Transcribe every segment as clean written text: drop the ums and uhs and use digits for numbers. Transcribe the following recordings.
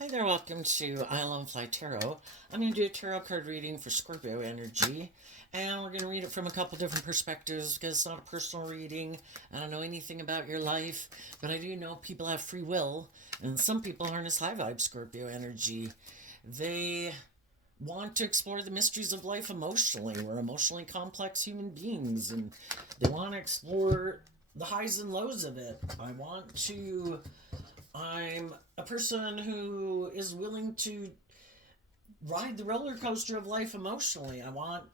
Hi there, welcome to Island Fly Tarot. I'm going to do a tarot card reading for Scorpio energy, and we're going to read it from a couple different perspectives because it's not a personal reading. I don't know anything about your life, but I do know people have free will, and some people harness high vibe Scorpio energy. They want to explore the mysteries of life emotionally. We're emotionally complex human beings, and they want to explore the highs and lows of it. I'm a person who is willing to ride the roller coaster of life emotionally. I want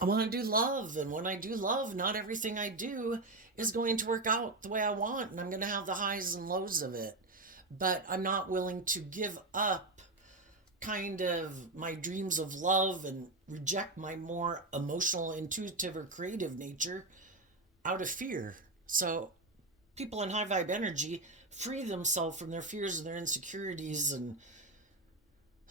to do love, and when I do love, not everything I do is going to work out the way I want, and I'm going to have the highs and lows of it. But I'm not willing to give up kind of my dreams of love and reject my more emotional, intuitive, or creative nature out of fear. So people in high vibe energy free themselves from their fears and their insecurities, and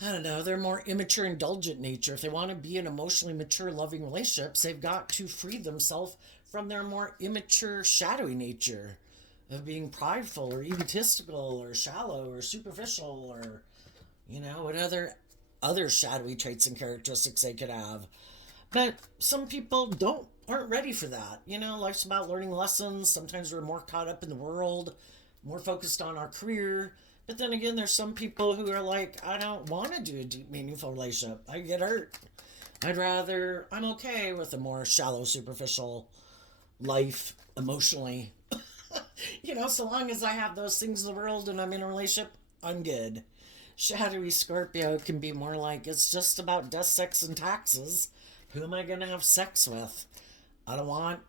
I don't know, their more immature, indulgent nature. If they want to be in emotionally mature, loving relationships, they've got to free themselves from their more immature, shadowy nature of being prideful or egotistical or shallow or superficial or, what other shadowy traits and characteristics they could have. But some people aren't ready for that. Life's about learning lessons. Sometimes we're more caught up in the world, more focused on our career. But then again, there's some people who are like, I don't want to do a deep, meaningful relationship. I get hurt. I'm okay with a more shallow, superficial life emotionally. So long as I have those things in the world and I'm in a relationship, I'm good. Shadowy Scorpio can be more like, it's just about death, sex, and taxes. Who am I going to have sex with? I don't want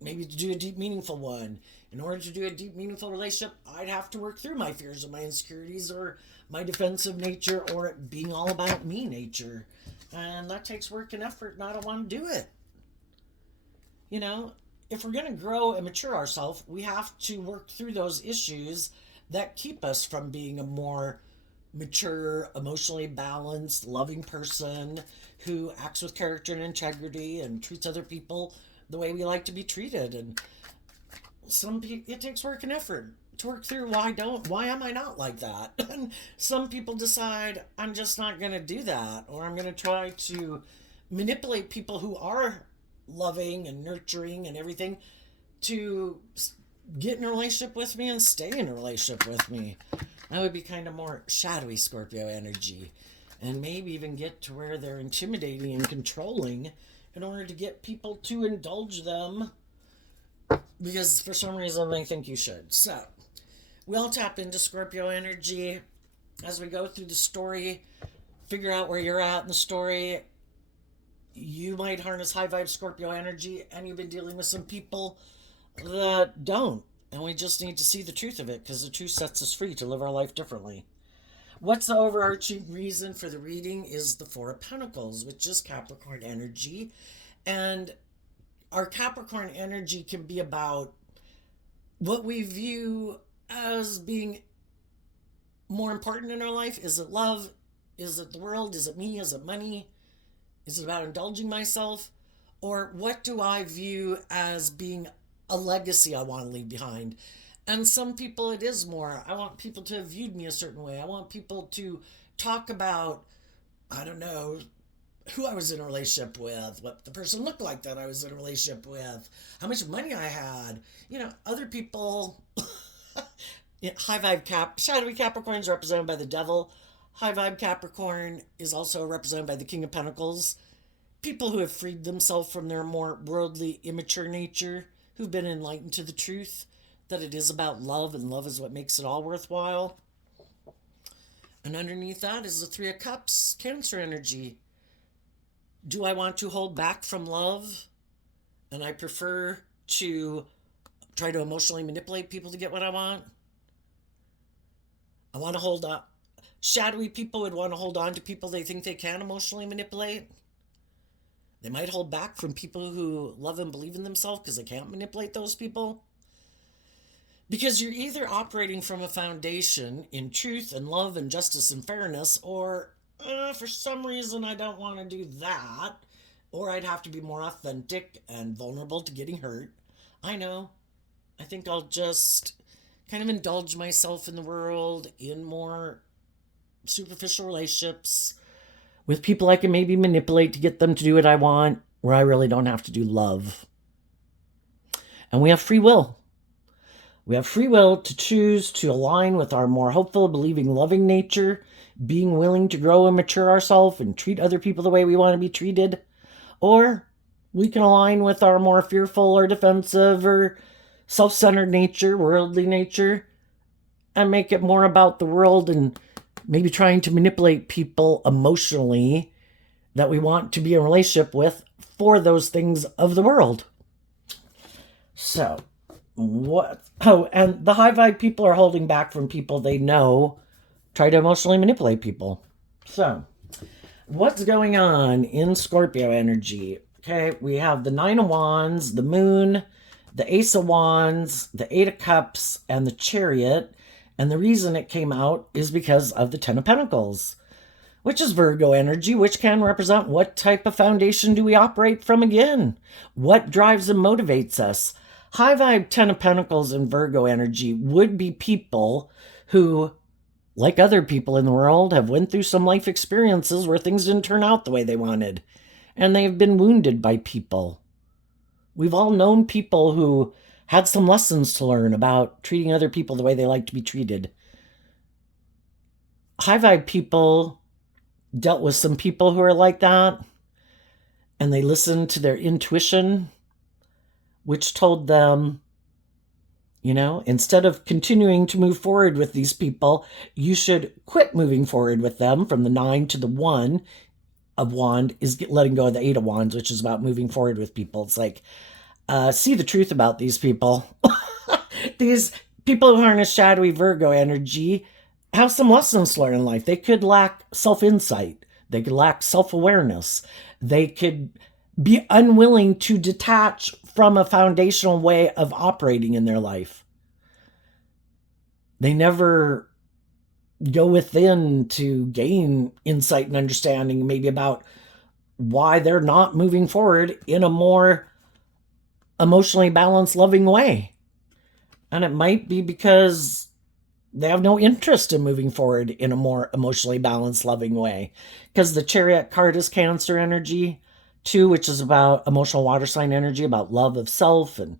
maybe to do a deep, meaningful one. In order to do a deep, meaningful relationship, I'd have to work through my fears and my insecurities or my defensive nature or it being all about me nature. And that takes work and effort, and I don't want to do it. You know, if we're going to grow and mature ourselves, we have to work through those issues that keep us from being a more mature, emotionally balanced, loving person who acts with character and integrity and treats other people the way we like to be treated. And some people, it takes work and effort to work through why am I not like that? And some people decide I'm just not going to do that, or I'm going to try to manipulate people who are loving and nurturing and everything to get in a relationship with me and stay in a relationship with me. That would be kind of more shadowy Scorpio energy. And maybe even get to where they're intimidating and controlling in order to get people to indulge them because for some reason they think you should. So, we'll tap into Scorpio energy as we go through the story, figure out where you're at in the story. You might harness high vibe Scorpio energy, and you've been dealing with some people that don't. And we just need to see the truth of it because the truth sets us free to live our life differently. What's the overarching reason for the reading is the Four of Pentacles, which is Capricorn energy. And our Capricorn energy can be about what we view as being more important in our life. Is it love? Is it the world? Is it me? Is it money? Is it about indulging myself? Or what do I view as being a legacy I want to leave behind? And some people, it is more. I want people to have viewed me a certain way. I want people to talk about, I don't know, who I was in a relationship with, what the person looked like that I was in a relationship with, how much money I had. Other people, high vibe shadowy Capricorn is represented by the devil. High vibe Capricorn is also represented by the King of Pentacles. People who have freed themselves from their more worldly, immature nature, who've been enlightened to the truth that it is about love, and love is what makes it all worthwhile. And underneath that is the Three of Cups, Cancer energy. Do I want to hold back from love? And I prefer to try to emotionally manipulate people to get what I want? I want to hold on. Shadowy people would want to hold on to people they think they can emotionally manipulate. They might hold back from people who love and believe in themselves because they can't manipulate those people. Because you're either operating from a foundation in truth and love and justice and fairness, or for some reason I don't want to do that, or I'd have to be more authentic and vulnerable to getting hurt. I know. I think I'll just kind of indulge myself in the world in more superficial relationships with people I can maybe manipulate to get them to do what I want, where I really don't have to do love. And we have free will. We have free will to choose to align with our more hopeful, believing, loving nature, being willing to grow and mature ourselves and treat other people the way we want to be treated. Or we can align with our more fearful or defensive or self-centered nature, worldly nature, and make it more about the world and maybe trying to manipulate people emotionally that we want to be in a relationship with for those things of the world. So, what? Oh, and the high vibe people are holding back from people they know try to emotionally manipulate people. So, what's going on in Scorpio energy? Okay, we have the Nine of Wands, the Moon, the Ace of Wands, the Eight of Cups, and the Chariot. And the reason it came out is because of the Ten of Pentacles, which is Virgo energy, which can represent what type of foundation do we operate from again? What drives and motivates us? High vibe Ten of Pentacles and Virgo energy would be people who, like other people in the world, have went through some life experiences where things didn't turn out the way they wanted. And they have been wounded by people. We've all known people who had some lessons to learn about treating other people the way they like to be treated. High vibe people dealt with some people who are like that, and they listened to their intuition, which told them, instead of continuing to move forward with these people, you should quit moving forward with them. From the 9 to the 1 of Wand is letting go of the 8 of Wands, which is about moving forward with people. It's like, see the truth about these people. These people who are in a shadowy Virgo energy have some lessons to learn in life. They could lack self-insight. They could lack self-awareness. They could be unwilling to detach from a foundational way of operating in their life. They never go within to gain insight and understanding maybe about why they're not moving forward in a more emotionally balanced, loving way. And it might be because they have no interest in moving forward in a more emotionally balanced, loving way. Because the Chariot card is Cancer energy, too, which is about emotional water sign energy, about love of self and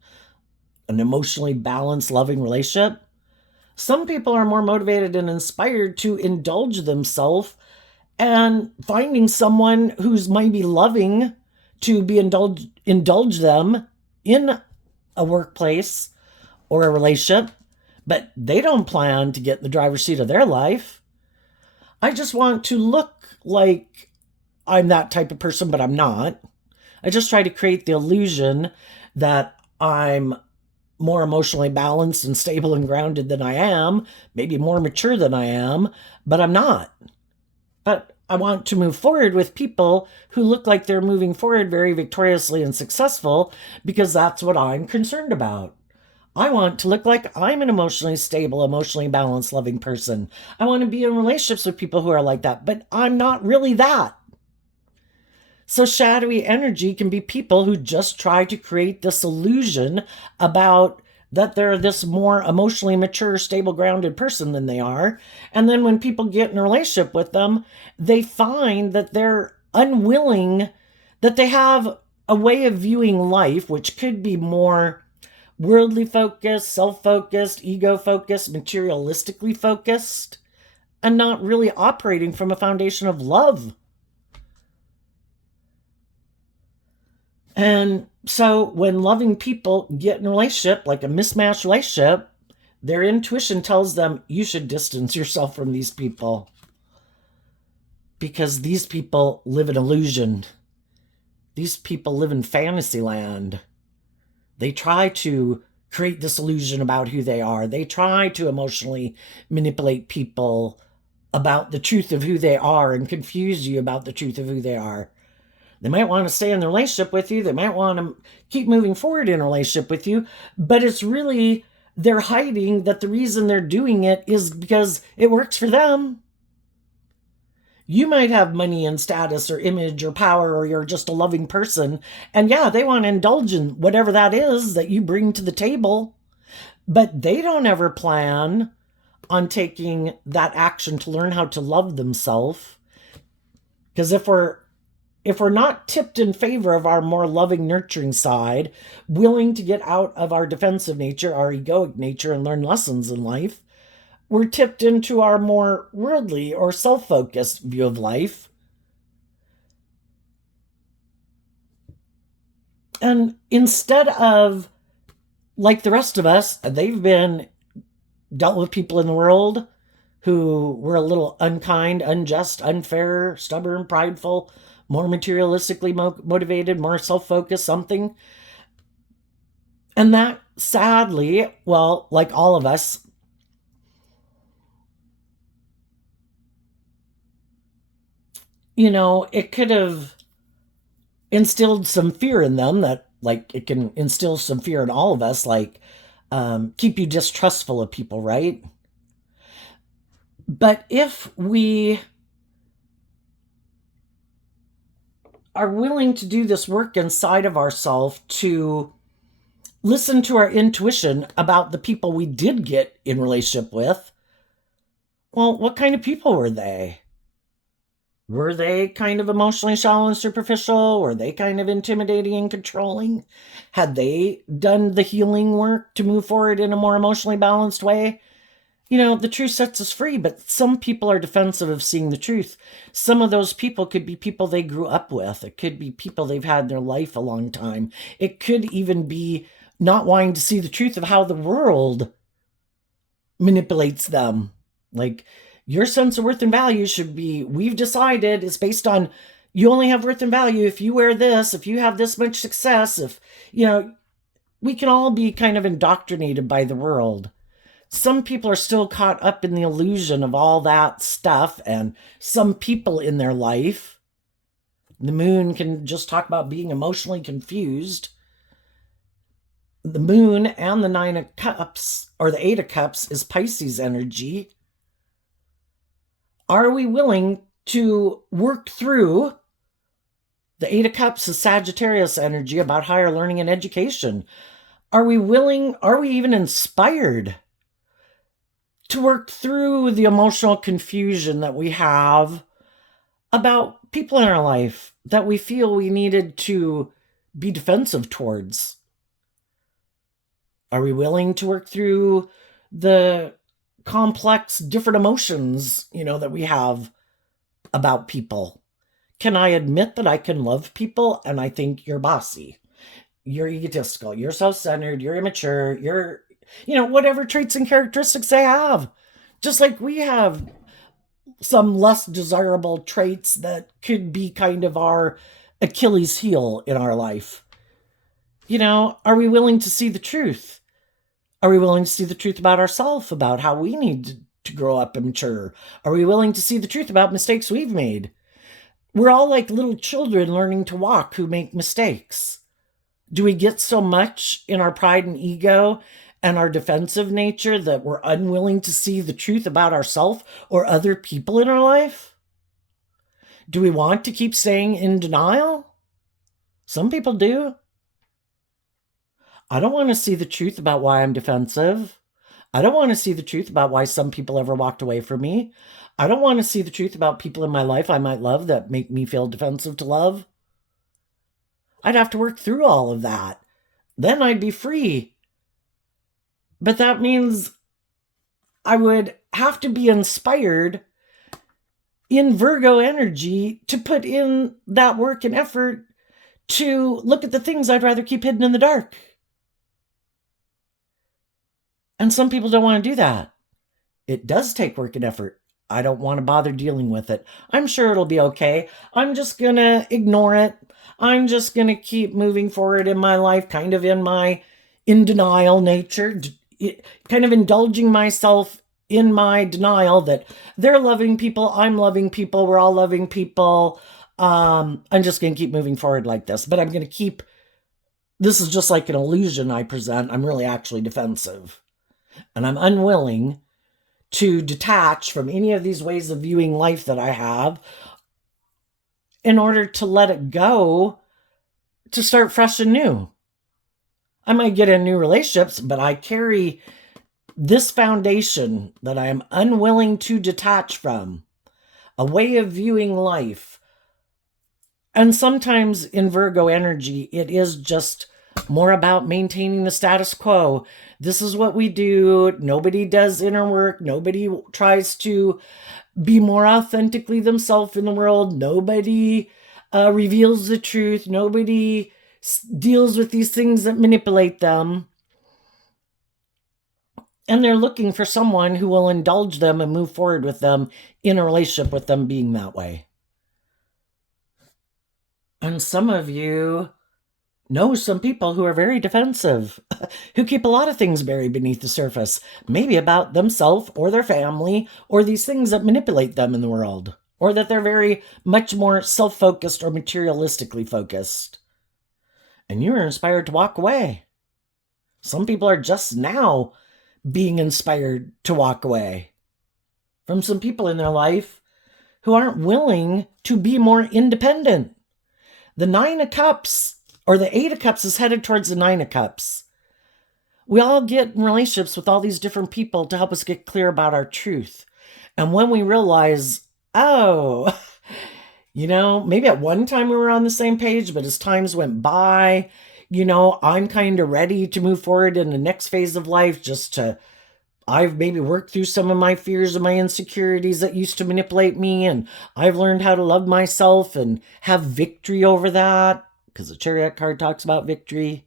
an emotionally balanced, loving relationship. Some people are more motivated and inspired to indulge themselves and finding someone who's maybe loving to be indulge them in a workplace or a relationship, but they don't plan to get in the driver's seat of their life. I just want to look like I'm that type of person, but I'm not. I just try to create the illusion that I'm more emotionally balanced and stable and grounded than I am, maybe more mature than I am, but I'm not. But I want to move forward with people who look like they're moving forward very victoriously and successful, because that's what I'm concerned about. I want to look like I'm an emotionally stable, emotionally balanced, loving person. I want to be in relationships with people who are like that, but I'm not really that. So shadowy energy can be people who just try to create this illusion about that they're this more emotionally mature, stable, grounded person than they are. And then when people get in a relationship with them, they find that they're unwilling, that they have a way of viewing life, which could be more worldly focused, self-focused, ego-focused, materialistically focused, and not really operating from a foundation of love. And so when loving people get in a relationship, like a mismatched relationship, their intuition tells them you should distance yourself from these people, because these people live in illusion. These people live in fantasy land. They try to create this illusion about who they are. They try to emotionally manipulate people about the truth of who they are and confuse you about the truth of who they are. They might want to stay in the relationship with you. They might want to keep moving forward in a relationship with you. But it's really, they're hiding that the reason they're doing it is because it works for them. You might have money and status or image or power, or you're just a loving person. And yeah, they want to indulge in whatever that is that you bring to the table. But they don't ever plan on taking that action to learn how to love themselves. Because if we're not tipped in favor of our more loving, nurturing side, willing to get out of our defensive nature, our egoic nature, and learn lessons in life, we're tipped into our more worldly or self-focused view of life. And instead of, like the rest of us, they've been dealt with people in the world who were a little unkind, unjust, unfair, stubborn, prideful, more materialistically motivated, more self-focused, something. And that, sadly, well, like all of us, it could have instilled some fear in them, that, like, it can instill some fear in all of us, like, keep you distrustful of people, right? But if we are willing to do this work inside of ourselves to listen to our intuition about the people we did get in relationship with, well, what kind of people were they? Were they kind of emotionally shallow and superficial? Were they kind of intimidating and controlling? Had they done the healing work to move forward in a more emotionally balanced way? The truth sets us free, but some people are defensive of seeing the truth. Some of those people could be people they grew up with. It could be people they've had in their life a long time. It could even be not wanting to see the truth of how the world manipulates them. Like, your sense of worth and value should be, we've decided, is based on, you only have worth and value if you wear this, if you have this much success, if, we can all be kind of indoctrinated by the world. Some people are still caught up in the illusion of all that stuff, and some people in their life, the moon can just talk about being emotionally confused. The moon and the 9 of cups, or the 8 of cups, is Pisces energy. Are we willing to work through the 8 of cups is Sagittarius energy, about higher learning and education? Are we even inspired to work through the emotional confusion that we have about people in our life that we feel we needed to be defensive towards? Are we willing to work through the complex, different emotions, that we have about people? Can I admit that I can love people and I think you're bossy, you're egotistical, you're self-centered, you're immature, you're, whatever traits and characteristics they have. Just like we have some less desirable traits that could be kind of our Achilles heel in our life. Are we willing to see the truth? Are we willing to see the truth about ourselves, about how we need to grow up and mature? Are we willing to see the truth about mistakes we've made? We're all like little children learning to walk who make mistakes. Do we get so much in our pride and ego and our defensive nature that we're unwilling to see the truth about ourselves or other people in our life? Do we want to keep staying in denial? Some people do. I don't want to see the truth about why I'm defensive. I don't want to see the truth about why some people ever walked away from me. I don't want to see the truth about people in my life I might love that make me feel defensive to love. I'd have to work through all of that. Then I'd be free. But that means I would have to be inspired in Virgo energy to put in that work and effort to look at the things I'd rather keep hidden in the dark. And some people don't want to do that. It does take work and effort. I don't want to bother dealing with it. I'm sure it'll be okay. I'm just going to ignore it. I'm just going to keep moving forward in my life, kind of in my in denial nature, kind of indulging myself in my denial that they're loving people, I'm loving people, we're all loving people. I'm just going to keep moving forward like this. But I'm going to keep, this is just like an illusion I present. I'm really actually defensive. And I'm unwilling to detach from any of these ways of viewing life that I have in order to let it go, to start fresh and new. I might get in new relationships, but I carry this foundation that I am unwilling to detach from, a way of viewing life. And sometimes in Virgo energy, it is just more about maintaining the status quo. This is what we do. Nobody does inner work. Nobody tries to be more authentically themselves in the world. Nobody reveals the truth. Nobody deals with these things that manipulate them. And they're looking for someone who will indulge them and move forward with them in a relationship with them being that way. And some of you know some people who are very defensive, who keep a lot of things buried beneath the surface, maybe about themselves or their family or these things that manipulate them in the world, or that they're very much more self-focused or materialistically focused. And you're inspired to walk away. Some people are just now being inspired to walk away from some people in their life who aren't willing to be more independent. The Nine of Cups, or the Eight of Cups, is headed towards the Nine of Cups. We all get in relationships with all these different people to help us get clear about our truth. And when we realize, oh, maybe at one time we were on the same page, but as times went by, I'm kind of ready to move forward in the next phase of life, I've maybe worked through some of my fears and my insecurities that used to manipulate me, and I've learned how to love myself and have victory over that, because the Chariot card talks about victory.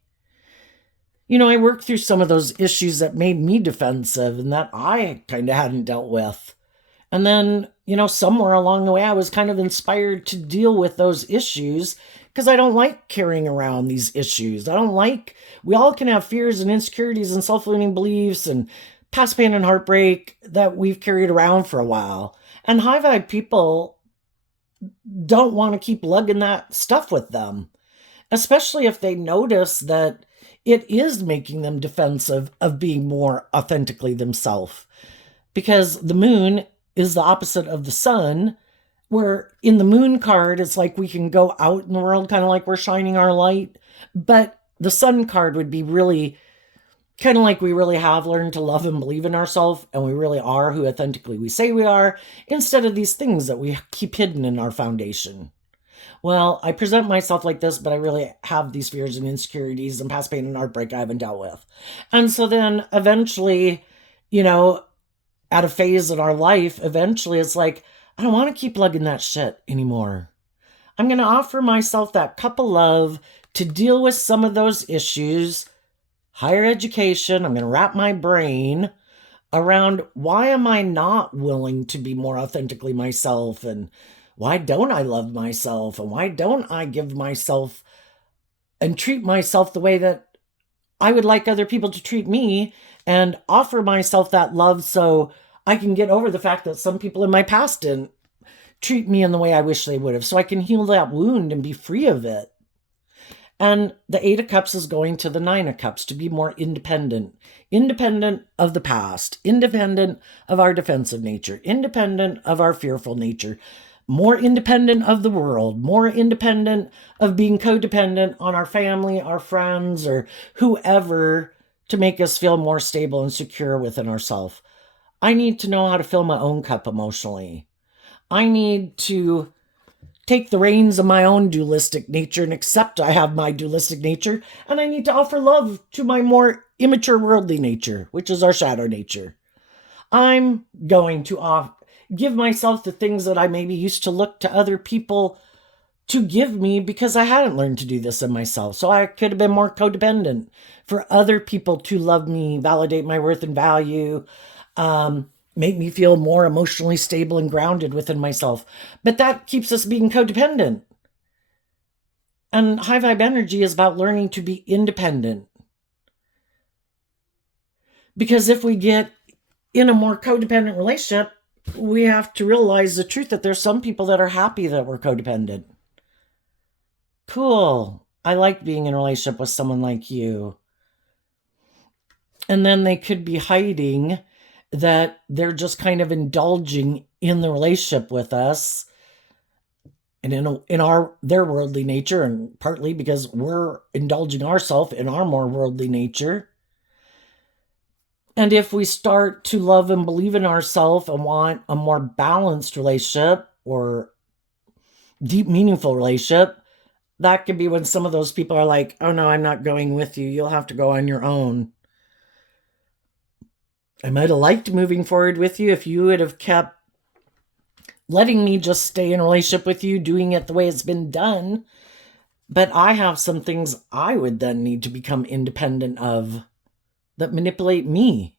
I worked through some of those issues that made me defensive and that I kind of hadn't dealt with. And then, somewhere along the way, I was kind of inspired to deal with those issues because I don't like carrying around these issues. We all can have fears and insecurities and self-limiting beliefs and past pain and heartbreak that we've carried around for a while. And high vibe people don't want to keep lugging that stuff with them, especially if they notice that it is making them defensive of being more authentically themselves. Because the moon is the opposite of the sun, where in the moon card, it's like we can go out in the world, kind of like we're shining our light. But the sun card would be really kind of like we really have learned to love and believe in ourselves, and we really are who authentically we say we are, instead of these things that we keep hidden in our foundation. Well, I present myself like this, but I really have these fears and insecurities and past pain and heartbreak I haven't dealt with. And so then eventually, at a phase in our life, eventually it's like, I don't want to keep lugging that shit anymore. I'm going to offer myself that cup of love to deal with some of those issues. Higher education, I'm going to wrap my brain around why am I not willing to be more authentically myself, and why don't I love myself, and why don't I give myself and treat myself the way that I would like other people to treat me, and offer myself that love so I can get over the fact that some people in my past didn't treat me in the way I wish they would have, so I can heal that wound and be free of it. And the Eight of Cups is going to the Nine of Cups to be more independent of the past, independent of our defensive nature, independent of our fearful nature, more independent of the world, more independent of being codependent on our family, our friends, or whoever to make us feel more stable and secure within ourselves. I need to know how to fill my own cup emotionally. I need to take the reins of my own dualistic nature and accept I have my dualistic nature, and I need to offer love to my more immature worldly nature, which is our shadow nature. I'm going to give myself the things that I maybe used to look to other people to give me because I hadn't learned to do this in myself. So I could have been more codependent for other people to love me, validate my worth and value, make me feel more emotionally stable and grounded within myself. But that keeps us being codependent. And high vibe energy is about learning to be independent. Because if we get in a more codependent relationship, we have to realize the truth that there's some people that are happy that we're codependent. Cool. I like being in a relationship with someone like you. And then they could be hiding that they're just kind of indulging in the relationship with us and in their worldly nature, and partly because we're indulging ourselves in our more worldly nature. And if we start to love and believe in ourselves and want a more balanced relationship or deep, meaningful relationship, that could be when some of those people are like, oh no, I'm not going with you. You'll have to go on your own. I might have liked moving forward with you if you would have kept letting me just stay in a relationship with you, doing it the way it's been done. But I have some things I would then need to become independent of that manipulate me.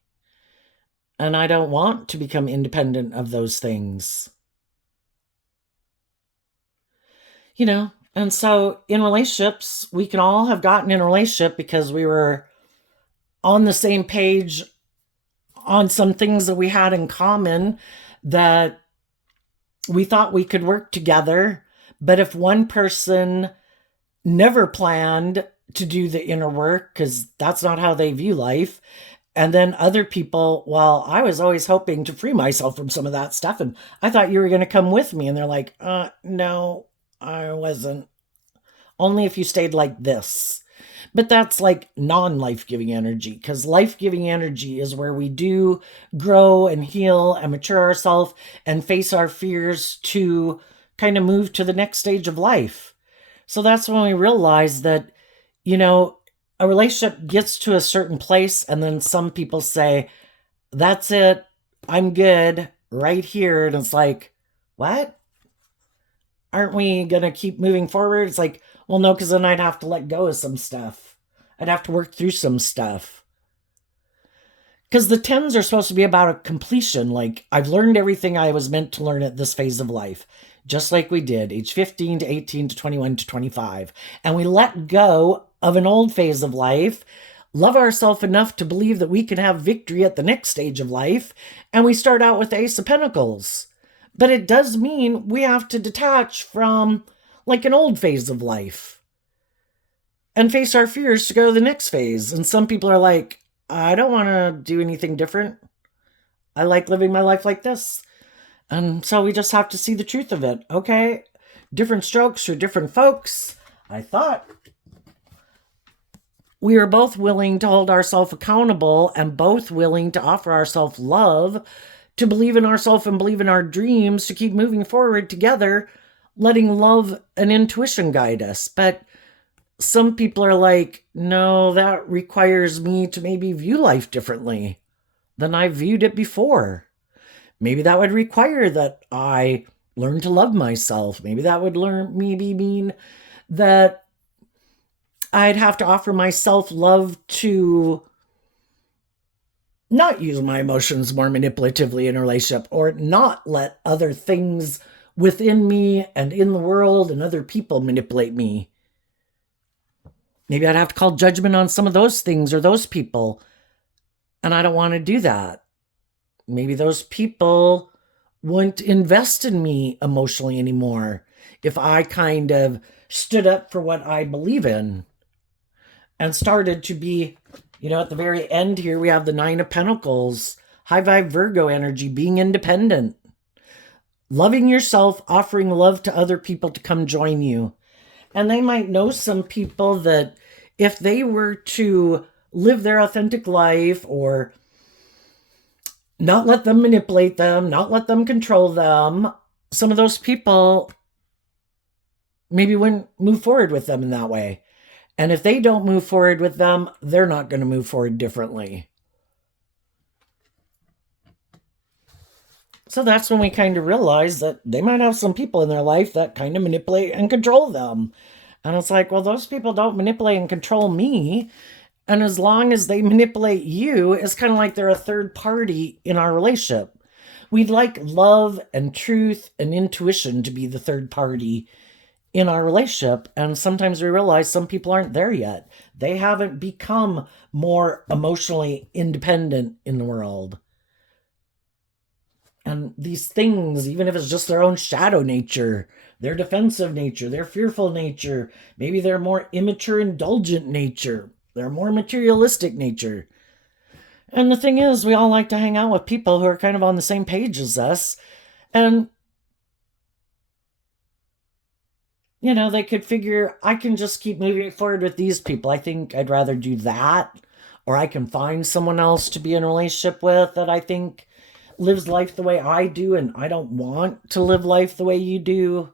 And I don't want to become independent of those things. And so in relationships, we can all have gotten in a relationship because we were on the same page on some things that we had in common that we thought we could work together. But if one person never planned to do the inner work, because that's not how they view life, and then other people, well, I was always hoping to free myself from some of that stuff, and I thought you were going to come with me. And they're like, no, I wasn't. Only if you stayed like this. But that's like non-life-giving energy, because life-giving energy is where we do grow and heal and mature ourselves and face our fears to kind of move to the next stage of life. So that's when we realize that, a relationship gets to a certain place, and then some people say, that's it, I'm good right here. And it's like, what? Aren't we going to keep moving forward? It's like, well, no, because then I'd have to let go of some stuff. I'd have to work through some stuff. Because the 10s are supposed to be about a completion. Like, I've learned everything I was meant to learn at this phase of life. Just like we did, age 15 to 18 to 21 to 25. And we let go of an old phase of life, love ourselves enough to believe that we can have victory at the next stage of life, and we start out with the Ace of Pentacles. But it does mean we have to detach from like an old phase of life and face our fears to go to the next phase. And some people are like, I don't want to do anything different. I like living my life like this. And so we just have to see the truth of it. Okay, different strokes for different folks. I thought we are both willing to hold ourselves accountable and both willing to offer ourselves love, to believe in ourselves and believe in our dreams, to keep moving forward together, letting love and intuition guide us. But some people are like, no, that requires me to maybe view life differently than I viewed it before. Maybe that would require that I learn to love myself. Maybe that would mean that I'd have to offer myself love to not use my emotions more manipulatively in a relationship, or not let other things within me and in the world and other people manipulate me. Maybe I'd have to call judgment on some of those things or those people, and I don't want to do that. Maybe those people wouldn't invest in me emotionally anymore if I kind of stood up for what I believe in and started to be, at the very end here, we have the 9 of Pentacles, high vibe Virgo energy, being independent, loving yourself, offering love to other people to come join you. And they might know some people that if they were to live their authentic life, or not let them manipulate them, not let them control them, some of those people maybe wouldn't move forward with them in that way. And if they don't move forward with them, they're not going to move forward differently. So that's when we kind of realize that they might have some people in their life that kind of manipulate and control them. And it's like, well, those people don't manipulate and control me. And as long as they manipulate you, it's kind of like they're a third party in our relationship. We'd like love and truth and intuition to be the third party in our relationship. And sometimes we realize some people aren't there yet. They haven't become more emotionally independent in the world. And these things, even if it's just their own shadow nature, their defensive nature, their fearful nature, maybe their more immature, indulgent nature, their more materialistic nature. And the thing is, we all like to hang out with people who are kind of on the same page as us. And they could figure, I can just keep moving forward with these people. I think I'd rather do that. or I can find someone else to be in a relationship with that I think lives life the way I do, and I don't want to live life the way you do.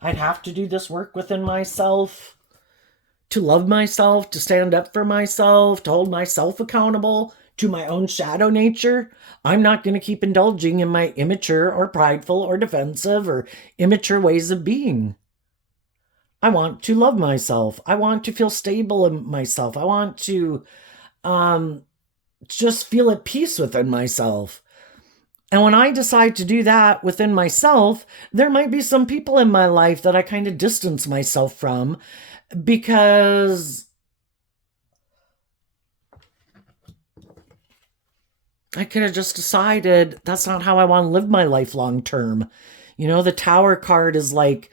I'd have to do this work within myself to love myself, to stand up for myself, to hold myself accountable to my own shadow nature. I'm not going to keep indulging in my immature or prideful or defensive or immature ways of being. I want to love myself. I want to feel stable in myself. I want to just feel at peace within myself. And when I decide to do that within myself, there might be some people in my life that I kind of distance myself from because I could have just decided that's not how I want to live my life long term. The Tower card is like,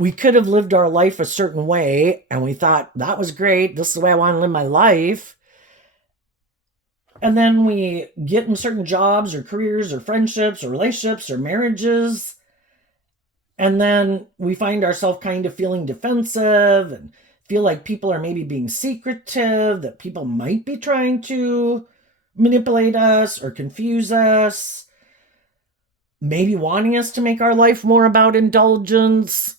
we could have lived our life a certain way and we thought that was great. This is the way I want to live my life. And then we get in certain jobs or careers or friendships or relationships or marriages. And then we find ourselves kind of feeling defensive and feel like people are maybe being secretive, that people might be trying to manipulate us or confuse us, maybe wanting us to make our life more about indulgence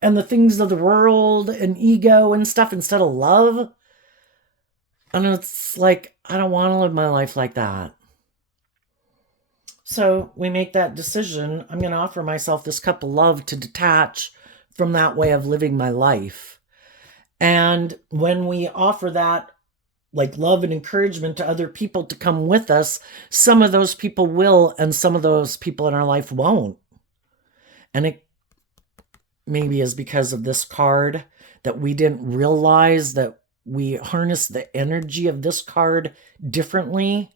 and the things of the world and ego and stuff instead of love. And it's like, I don't want to live my life like that. So we make that decision. I'm going to offer myself this cup of love to detach from that way of living my life. And when we offer that, like, love and encouragement to other people to come with us, some of those people will, and some of those people in our life won't. And it maybe is because of this card that we didn't realize that we harness the energy of this card differently.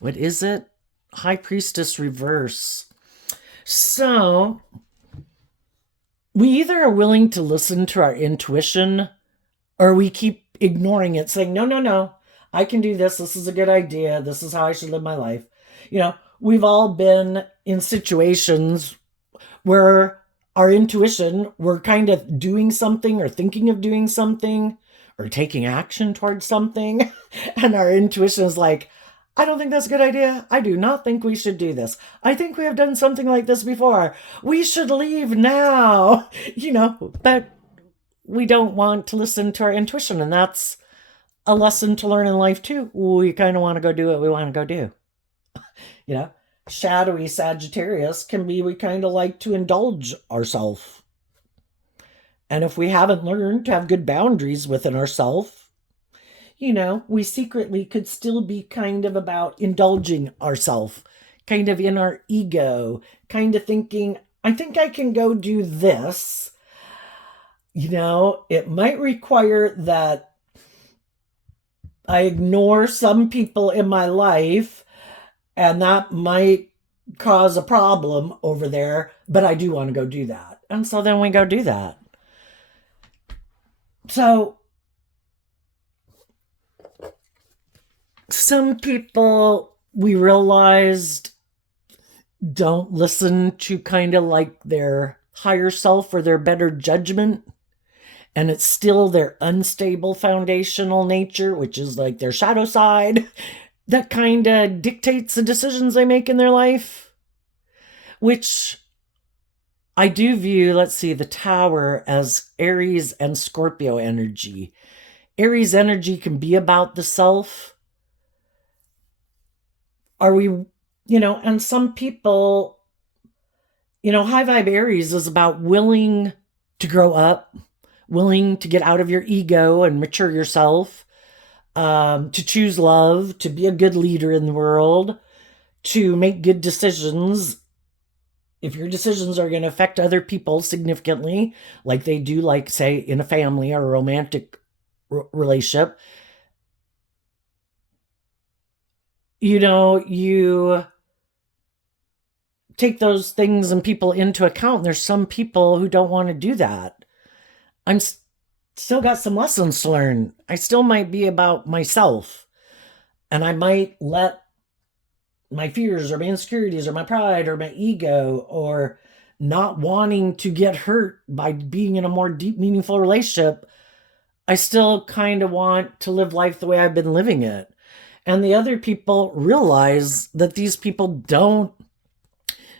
What is it? High Priestess reverse. So we either are willing to listen to our intuition or we keep ignoring it, saying, no, I can do this. This is a good idea. This is how I should live my life. We've all been in situations where our intuition, we're kind of doing something or thinking of doing something or taking action towards something. And our intuition is like, I don't think that's a good idea. I do not think we should do this. I think we have done something like this before. We should leave now, but we don't want to listen to our intuition. And that's a lesson to learn in life too. We kind of want to go do what we want to go do. Shadowy Sagittarius can be, we kind of like to indulge ourselves. And if we haven't learned to have good boundaries within ourselves, we secretly could still be kind of about indulging ourselves, kind of in our ego, kind of thinking, I think I can go do this. It might require that I ignore some people in my life, and that might cause a problem over there, but I do want to go do that. And so then we go do that. So some people, we realized, don't listen to kind of like their higher self or their better judgment. And it's still their unstable foundational nature, which is like their shadow side, that kind of dictates the decisions they make in their life. Which I do view, the Tower as Aries and Scorpio energy. Aries energy can be about the self. Are we, and some people, high vibe Aries is about willing to grow up, willing to get out of your ego and mature yourself, to choose love, to be a good leader in the world, to make good decisions. If your decisions are going to affect other people significantly, like they do, like, say, in a family or a romantic relationship, you take those things and people into account. There's some people who don't want to do that. I'm still got some lessons to learn. I still might be about myself, and I might let my fears or my insecurities or my pride or my ego or not wanting to get hurt by being in a more deep, meaningful relationship I still kind of want to live life the way I've been living it. And the other people realize that these people don't.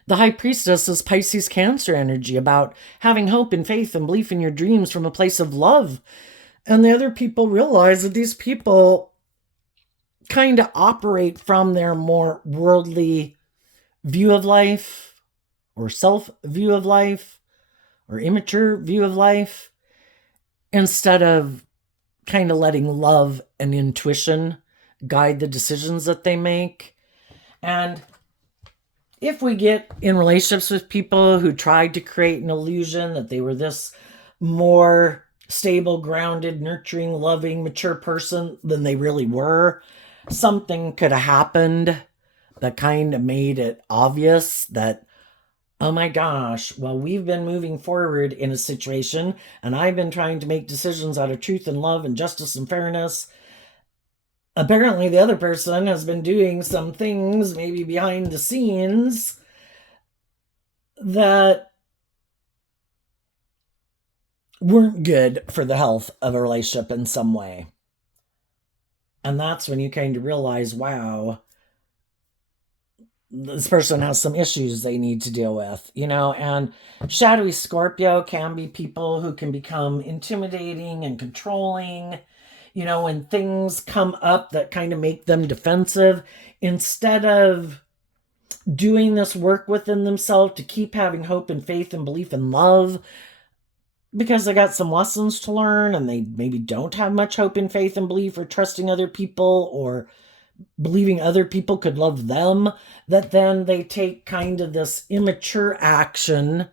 The high priestess is Pisces Cancer energy, about having hope and faith and belief in your dreams from a place of love. And the other people realize that these people kind of operate from their more worldly view of life, or self view of life, or immature view of life, instead of kind of letting love and intuition guide the decisions that they make. And if we get in relationships with people who tried to create an illusion that they were this more stable, grounded, nurturing, loving, mature person than they really were, something could have happened that kind of made it obvious that, oh my gosh, well, we've been moving forward in a situation, and I've been trying to make decisions out of truth and love and justice and fairness. Apparently, the other person has been doing some things, maybe behind the scenes, that weren't good for the health of a relationship in some way. And that's when you kind of realize, wow, this person has some issues they need to deal with, and shadowy Scorpio can be people who can become intimidating and controlling, when things come up that kind of make them defensive, instead of doing this work within themselves to keep having hope and faith and belief and love, because they got some lessons to learn and they maybe don't have much hope and faith and belief or trusting other people or believing other people could love them, that then they take kind of this immature action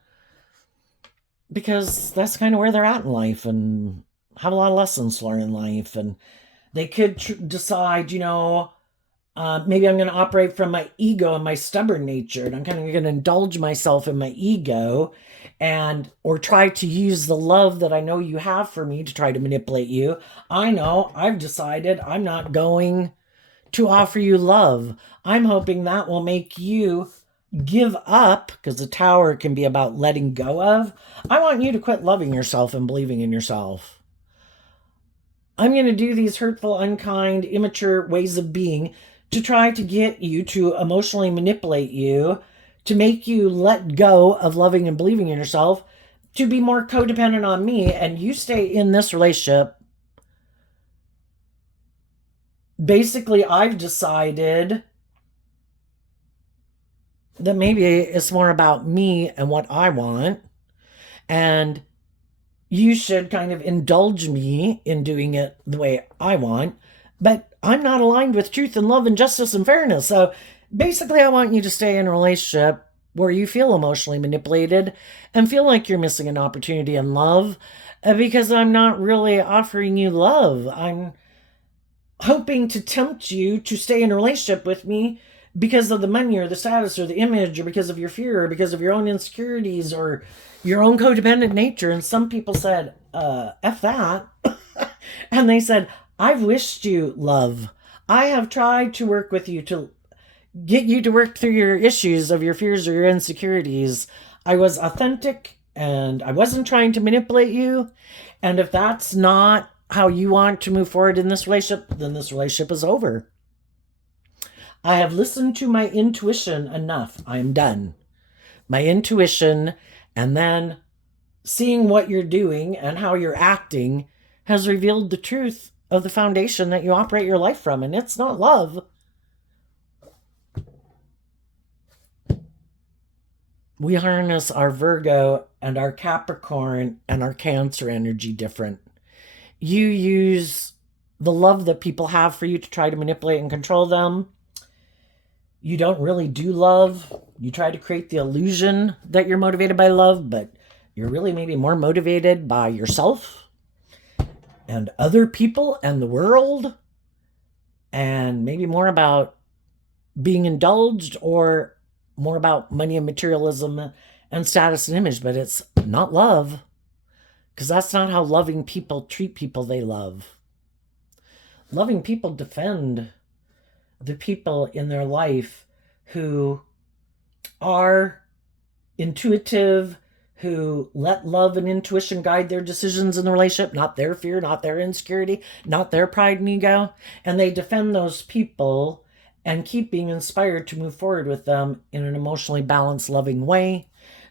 because that's kind of where they're at in life and have a lot of lessons to learn in life. And they could decide, maybe I'm going to operate from my ego and my stubborn nature, and I'm kind of going to indulge myself in my ego, or try to use the love that I know you have for me to try to manipulate you. I know I've decided I'm not going to offer you love. I'm hoping that will make you give up, because the Tower can be about letting go of. I want you to quit loving yourself and believing in yourself. I'm going to do these hurtful, unkind, immature ways of being to try to get you to emotionally manipulate you, to make you let go of loving and believing in yourself, to be more codependent on me, and you stay in this relationship. Basically, I've decided that maybe it's more about me and what I want, and you should kind of indulge me in doing it the way I want, but I'm not aligned with truth and love and justice and fairness. So basically, I want you to stay in a relationship where you feel emotionally manipulated and feel like you're missing an opportunity in love, because I'm not really offering you love. I'm hoping to tempt you to stay in a relationship with me because of the money or the status or the image, or because of your fear, or because of your own insecurities or your own codependent nature. And some people said, F that. And they said, I've wished you love. I have tried to work with you to get you to work through your issues of your fears or your insecurities. I was authentic and I wasn't trying to manipulate you. And if that's not how you want to move forward in this relationship, then this relationship is over. I have listened to my intuition enough. I am done. My intuition, and then seeing what you're doing and how you're acting, has revealed the truth of the foundation that you operate your life from, and it's not love. We harness our Virgo and our Capricorn and our Cancer energy different. You use the love that people have for you to try to manipulate and control them. You don't really do love. You try to create the illusion that you're motivated by love, but you're really maybe more motivated by yourself and other people and the world, and maybe more about being indulged, or more about money and materialism and status and image. But it's not love, because that's not how loving people treat people they love. Loving people defend the people in their life who are intuitive, who let love and intuition guide their decisions in the relationship, not their fear, not their insecurity, not their pride and ego. And they defend those people and keep being inspired to move forward with them in an emotionally balanced, loving way.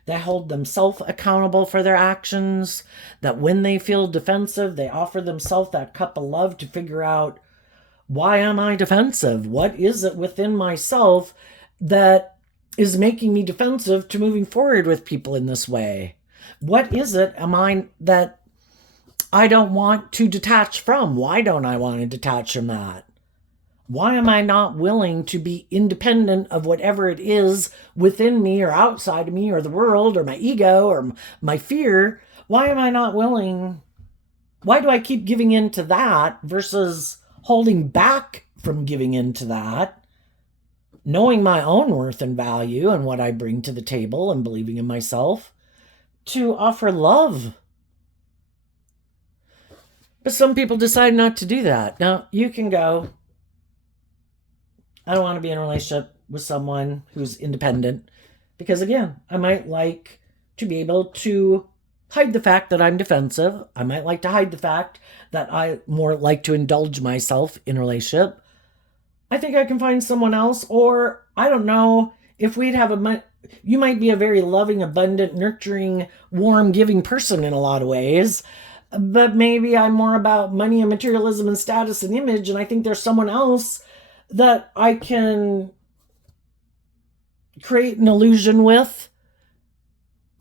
They hold themselves accountable for their actions, that when they feel defensive, they offer themselves that cup of love to figure out, why am I defensive? What is it within myself that is making me defensive to moving forward with people in this way? What is it that I don't want to detach from? Why don't I want to detach from that? Why am I not willing to be independent of whatever it is within me or outside of me or the world or my ego or my fear? Why am I not willing? Why do I keep giving in to that versus holding back from giving in to that, knowing my own worth and value and what I bring to the table and believing in myself to offer love? But some people decide not to do that. Now, you can go, I don't want to be in a relationship with someone who's independent because, again, I might like to be able to hide the fact that I'm defensive. I might like to hide the fact that I more like to indulge myself in a relationship. I think I can find someone else, or I don't know if we'd have you might be a very loving, abundant, nurturing, warm, giving person in a lot of ways, but maybe I'm more about money and materialism and status and image, and I think there's someone else that I can create an illusion with.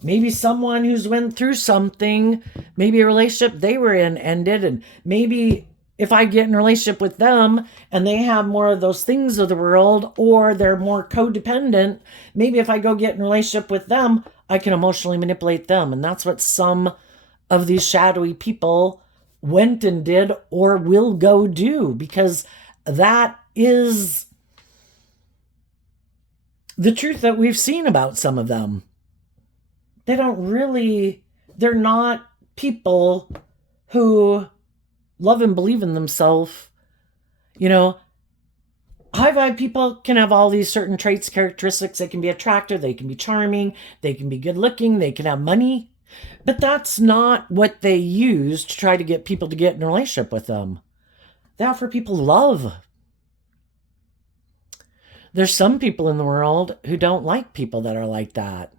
Maybe someone who's went through something, maybe a relationship they were in ended, and maybe if I get in a relationship with them and they have more of those things of the world, or they're more codependent, maybe if I go get in a relationship with them, I can emotionally manipulate them. And that's what some of these shadowy people went and did or will go do, because that is the truth that we've seen about some of them. They're not people who love and believe in themselves. You know, high vibe people can have all these certain traits, characteristics. They can be attractive, they can be charming, they can be good looking, they can have money. But that's not what they use to try to get people to get in a relationship with them. They offer people love. There's some people in the world who don't like people that are like that,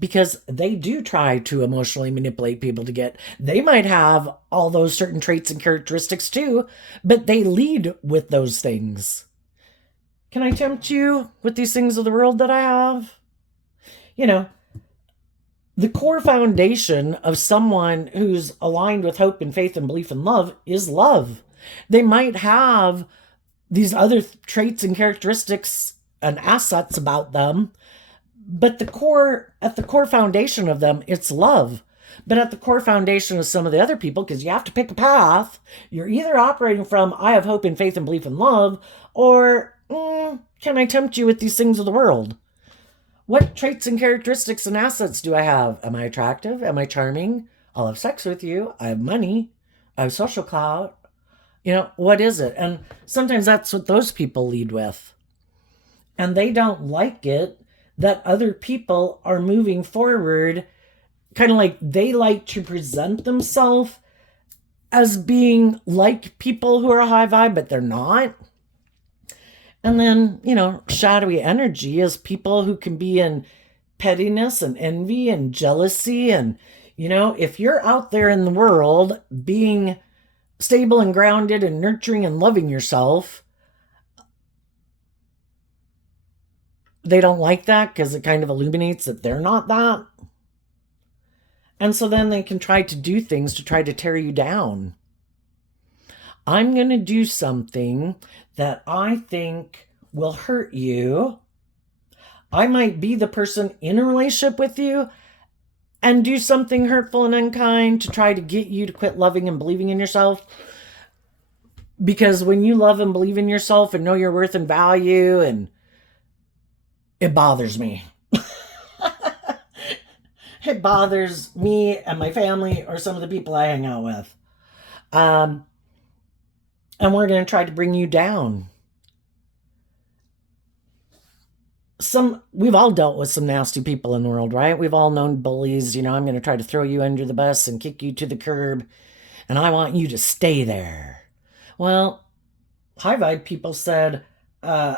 because they do try to emotionally manipulate people to get. They might have all those certain traits and characteristics too, but they lead with those things. Can I tempt you with these things of the world that I have? You know, the core foundation of someone who's aligned with hope and faith and belief and love is love. They might have these other traits and characteristics and assets about them, but at the core foundation of them, it's love. But at the core foundation of some of the other people, because you have to pick a path, you're either operating from, I have hope and faith and belief in love, or can I tempt you with these things of the world? What traits and characteristics and assets do I have? Am I attractive? Am I charming? I'll have sex with you. I have money. I have social clout. You know, what is it? And sometimes that's what those people lead with. And they don't like it that other people are moving forward, kind of like they like to present themselves as being like people who are high vibe, but they're not. And then, you know, shadowy energy is people who can be in pettiness and envy and jealousy. And, you know, if you're out there in the world being stable and grounded and nurturing and loving yourself, they don't like that because it kind of illuminates that they're not that. And so then they can try to do things to try to tear you down. I'm going to do something that I think will hurt you. I might be the person in a relationship with you and do something hurtful and unkind to try to get you to quit loving and believing in yourself. Because when you love and believe in yourself and know your worth and value, and it bothers me. It bothers me and my family or some of the people I hang out with. And we're going to try to bring you down. we've all dealt with some nasty people in the world, right? We've all known bullies. I'm going to try to throw you under the bus and kick you to the curb, and I want you to stay there. Well, high vibe people said, uh,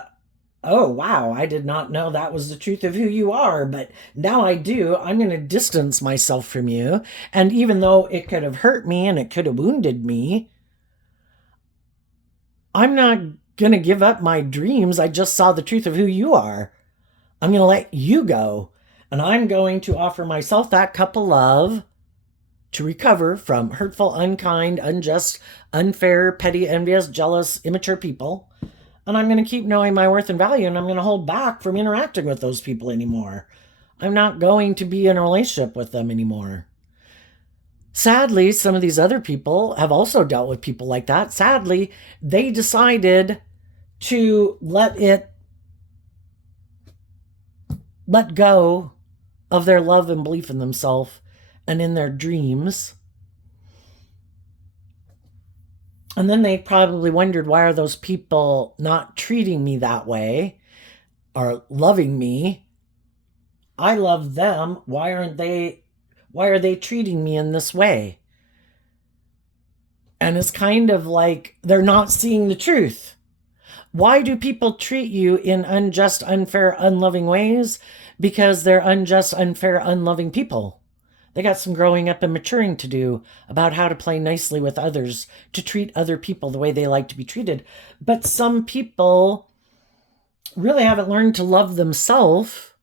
oh, wow, I did not know that was the truth of who you are, but now I do. I'm going to distance myself from you. And even though it could have hurt me and it could have wounded me, I'm not going to give up my dreams. I just saw the truth of who you are. I'm going to let you go. And I'm going to offer myself that cup of love to recover from hurtful, unkind, unjust, unfair, petty, envious, jealous, immature people. And I'm going to keep knowing my worth and value, and I'm going to hold back from interacting with those people anymore. I'm not going to be in a relationship with them anymore. Sadly, some of these other people have also dealt with people like that. Sadly, they decided to let go of their love and belief in themselves and in their dreams. And then they probably wondered, why are those people not treating me that way or loving me? I love them. Why are they treating me in this way? And it's kind of like they're not seeing the truth. Why do people treat you in unjust, unfair, unloving ways? Because they're unjust, unfair, unloving people. They got some growing up and maturing to do about how to play nicely with others, to treat other people the way they like to be treated. But some people really haven't learned to love themselves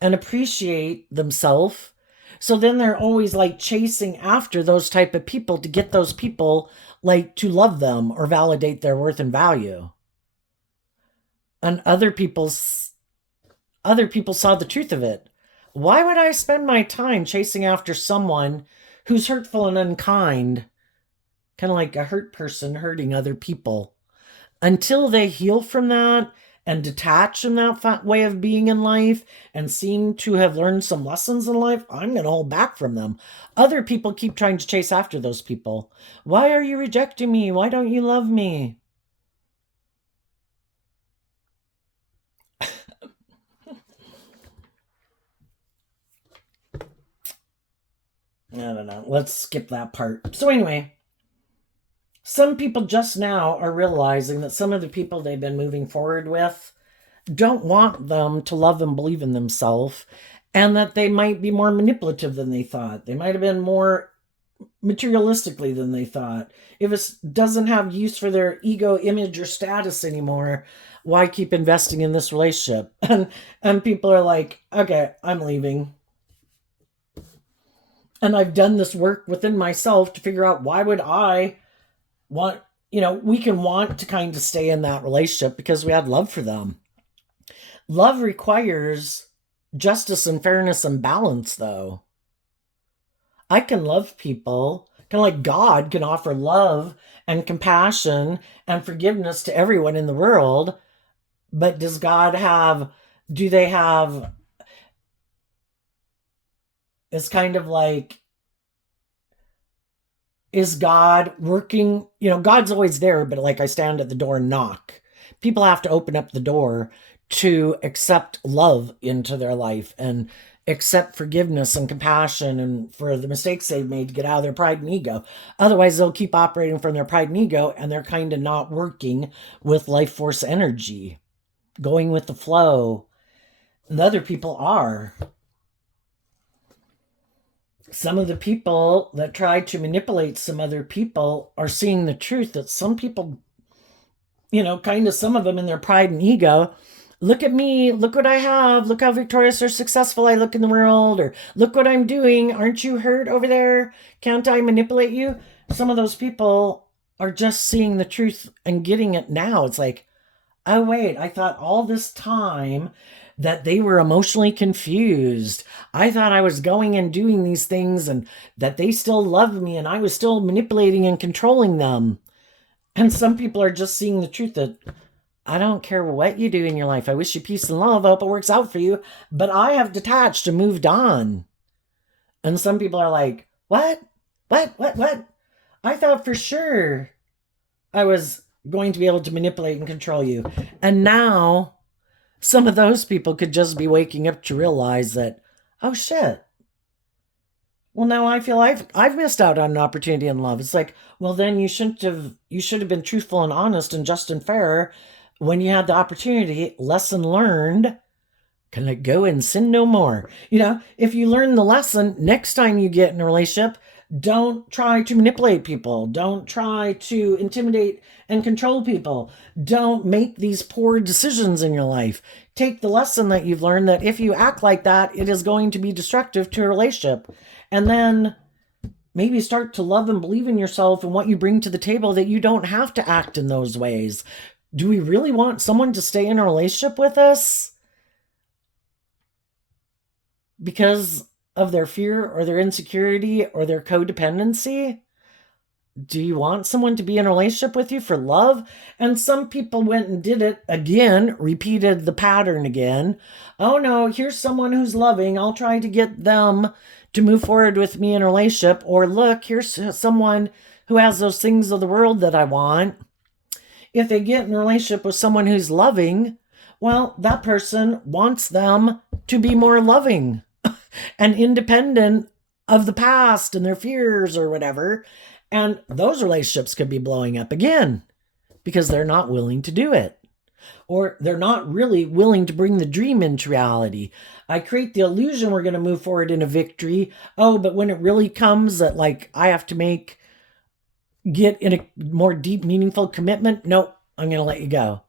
and appreciate themselves. So then they're always like chasing after those type of people to get those people like to love them or validate their worth and value. And other people saw the truth of it. Why would I spend my time chasing after someone who's hurtful and unkind, kind of like a hurt person hurting other people, until they heal from that and detach from that way of being in life and seem to have learned some lessons in life? I'm going to hold back from them. Other people keep trying to chase after those people. Why are you rejecting me? Why don't you love me? I don't know. Let's skip that part. So anyway, some people just now are realizing that some of the people they've been moving forward with don't want them to love and believe in themselves, and that they might be more manipulative than they thought. They might have been more materialistically than they thought. If it doesn't have use for their ego, image, or status anymore, why keep investing in this relationship? And people are like, okay, I'm leaving. And I've done this work within myself to figure out, why would I want, we can want to kind of stay in that relationship because we had love for them. Love requires justice and fairness and balance, though. I can love people, kind of like God can offer love and compassion and forgiveness to everyone in the world. But do they have, it's kind of like, is God working? God's always there, but like I stand at the door and knock. People have to open up the door to accept love into their life and accept forgiveness and compassion and for the mistakes they've made to get out of their pride and ego. Otherwise, they'll keep operating from their pride and ego, and they're kind of not working with life force energy, going with the flow. And other people are. Some of the people that try to manipulate some other people are seeing the truth that some people, kind of some of them in their pride and ego, look at me, look what I have, look how victorious or successful I look in the world, or look what I'm doing, aren't you hurt over there? Can't I manipulate you? Some of those people are just seeing the truth and getting it now. It's like, oh wait, I thought all this time that they were emotionally confused. I thought I was going and doing these things and that they still loved me and I was still manipulating and controlling them. And some people are just seeing the truth that, I don't care what you do in your life. I wish you peace and love. I hope it works out for you. But I have detached and moved on. And some people are like, what? What? I thought for sure I was going to be able to manipulate and control you. And now some of those people could just be waking up to realize that, oh shit, well now I feel I've missed out on an opportunity in love. It's like, well then you should have been truthful and honest and just and fair when you had the opportunity. Lesson learned. Can I go and sin no more? If you learn the lesson, next time you get in a relationship, don't try to manipulate people. Don't try to intimidate and control people. Don't make these poor decisions in your life. Take the lesson that you've learned that if you act like that, it is going to be destructive to a relationship. And then maybe start to love and believe in yourself and what you bring to the table, that you don't have to act in those ways. Do we really want someone to stay in a relationship with us because of their fear or their insecurity or their codependency? Do you want someone to be in a relationship with you for love? And some people went and did it again, repeated the pattern again. Oh no, here's someone who's loving. I'll try to get them to move forward with me in a relationship. Or look, here's someone who has those things of the world that I want. If they get in a relationship with someone who's loving, well, that person wants them to be more loving and independent of the past and their fears or whatever. And those relationships could be blowing up again because they're not willing to do it. Or they're not really willing to bring the dream into reality. I create the illusion we're going to move forward in a victory. Oh, but when it really comes that like I have to get in a more deep, meaningful commitment, nope, I'm going to let you go.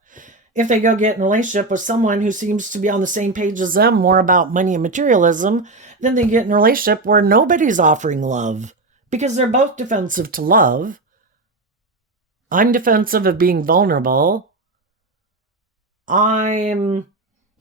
If they go get in a relationship with someone who seems to be on the same page as them, more about money and materialism, then they get in a relationship where nobody's offering love because they're both defensive to love. I'm defensive of being vulnerable. I'm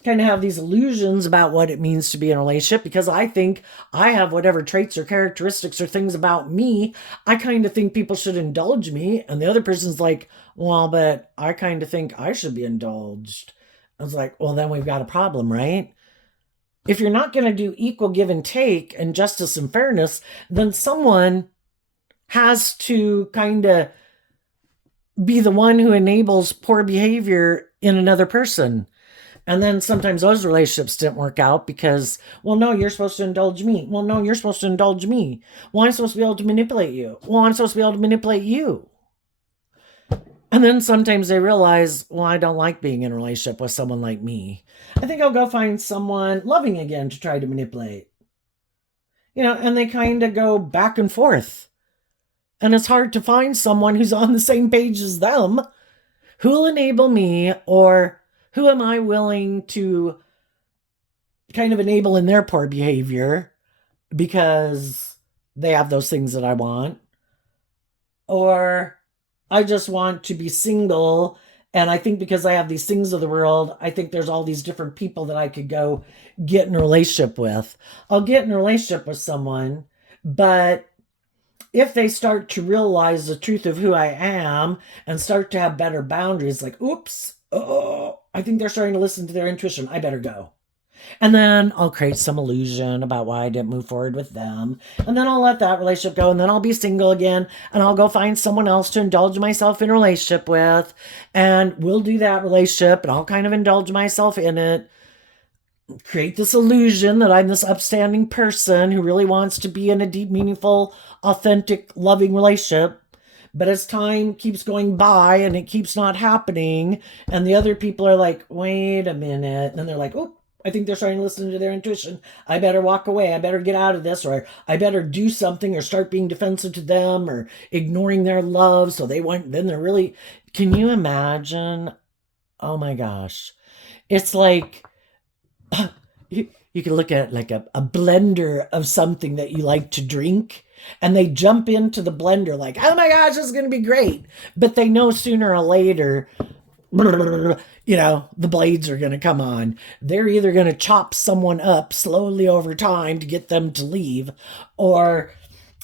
kind of have these illusions about what it means to be in a relationship because I think I have whatever traits or characteristics or things about me. I kind of think people should indulge me. And the other person's like, well, but I kind of think I should be indulged. I was like, well, then we've got a problem, right? If you're not going to do equal give and take and justice and fairness, then someone has to kind of be the one who enables poor behavior in another person. And then sometimes those relationships didn't work out because, well, no, you're supposed to indulge me. Well, no, you're supposed to indulge me. Well, I'm supposed to be able to manipulate you. Well, I'm supposed to be able to manipulate you. And then sometimes they realize, well, I don't like being in a relationship with someone like me. I think I'll go find someone loving again to try to manipulate. And they kind of go back and forth. And it's hard to find someone who's on the same page as them, who'll enable me, or who am I willing to kind of enable in their poor behavior because they have those things that I want. Or I just want to be single. And I think because I have these things of the world, I think there's all these different people that I could go get in a relationship with. I'll get in a relationship with someone, but if they start to realize the truth of who I am and start to have better boundaries, like, oops, oh, I think they're starting to listen to their intuition. I better go. And then I'll create some illusion about why I didn't move forward with them. And then I'll let that relationship go. And then I'll be single again. And I'll go find someone else to indulge myself in a relationship with. And we'll do that relationship. And I'll kind of indulge myself in it. Create this illusion that I'm this upstanding person who really wants to be in a deep, meaningful, authentic, loving relationship. But as time keeps going by and it keeps not happening, and the other people are like, wait a minute. And then they're like, oh, I think they're starting to listen to their intuition. I better walk away. I better get out of this, or I better do something, or start being defensive to them, or ignoring their love. So then they're really, can you imagine? Oh my gosh. It's like, you can look at like a blender of something that you like to drink, and they jump into the blender like, oh my gosh, this is going to be great. But they know sooner or later, the blades are going to come on. They're either going to chop someone up slowly over time to get them to leave, or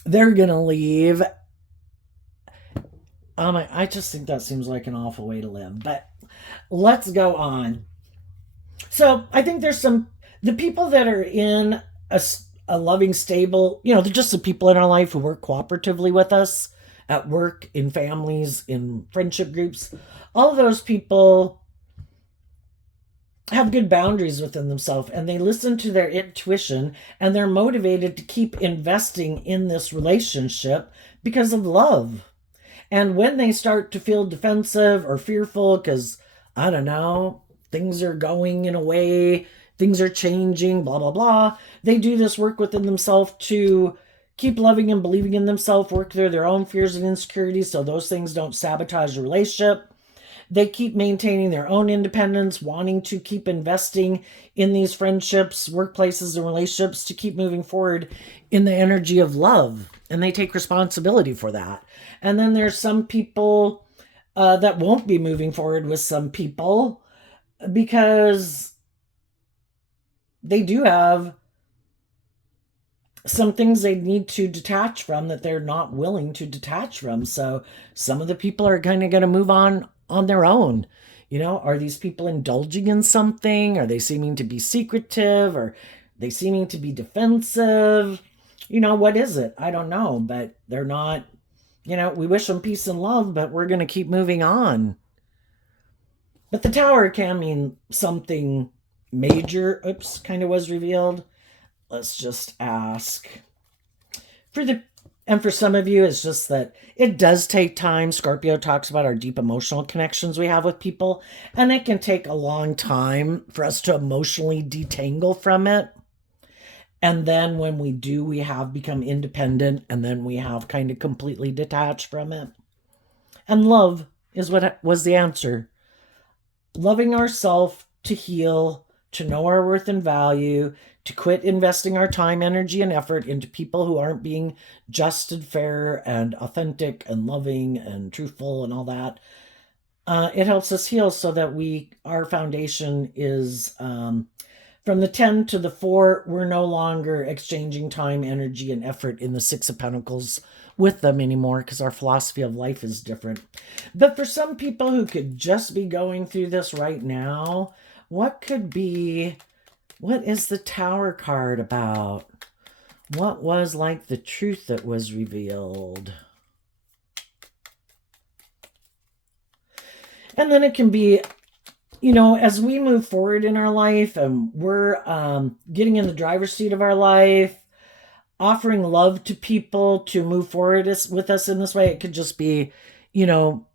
they're going to leave. I just think that seems like an awful way to live. But let's go on. So I think there's the people that are in a loving, stable, they're just the people in our life who work cooperatively with us at work, in families, in friendship groups. All of those people have good boundaries within themselves, and they listen to their intuition, and they're motivated to keep investing in this relationship because of love. And when they start to feel defensive or fearful because, I don't know, things are going in a way, things are changing, blah, blah, blah, they do this work within themselves to keep loving and believing in themselves, work through their own fears and insecurities so those things don't sabotage the relationship. They keep maintaining their own independence, wanting to keep investing in these friendships, workplaces, and relationships to keep moving forward in the energy of love. And they take responsibility for that. And then there's some people that won't be moving forward with some people because they do have some things they need to detach from that they're not willing to detach from. So some of the people are kind of going to move on their own. You know, are these people indulging in something? Are they seeming to be secretive? Or are they seeming to be defensive? You know, what is it? I don't know, but they're not, you know, we wish them peace and love, but we're going to keep moving on. But the tower can mean something major, kind of was revealed. Let's just ask. For the and for some of you, it's just that it does take time. Scorpio talks about our deep emotional connections we have with people, and it can take a long time for us to emotionally detangle from it. And then when we do, we have become independent, and then we have kind of completely detached from it. And love is what was the answer. Loving ourselves to heal, to know our worth and value, to quit investing our time, energy, and effort into people who aren't being just and fair and authentic and loving and truthful and all that. It helps us heal so that our foundation is from the 10 to the 4. We're no longer exchanging time, energy, and effort in the 6 of Pentacles with them anymore because our philosophy of life is different. But for some people who could just be going through this right now, what is the Tower card about? What was like the truth that was revealed? And then it can be, you know, as we move forward in our life and we're getting in the driver's seat of our life, offering love to people to move forward with us in this way. It could just be, you know,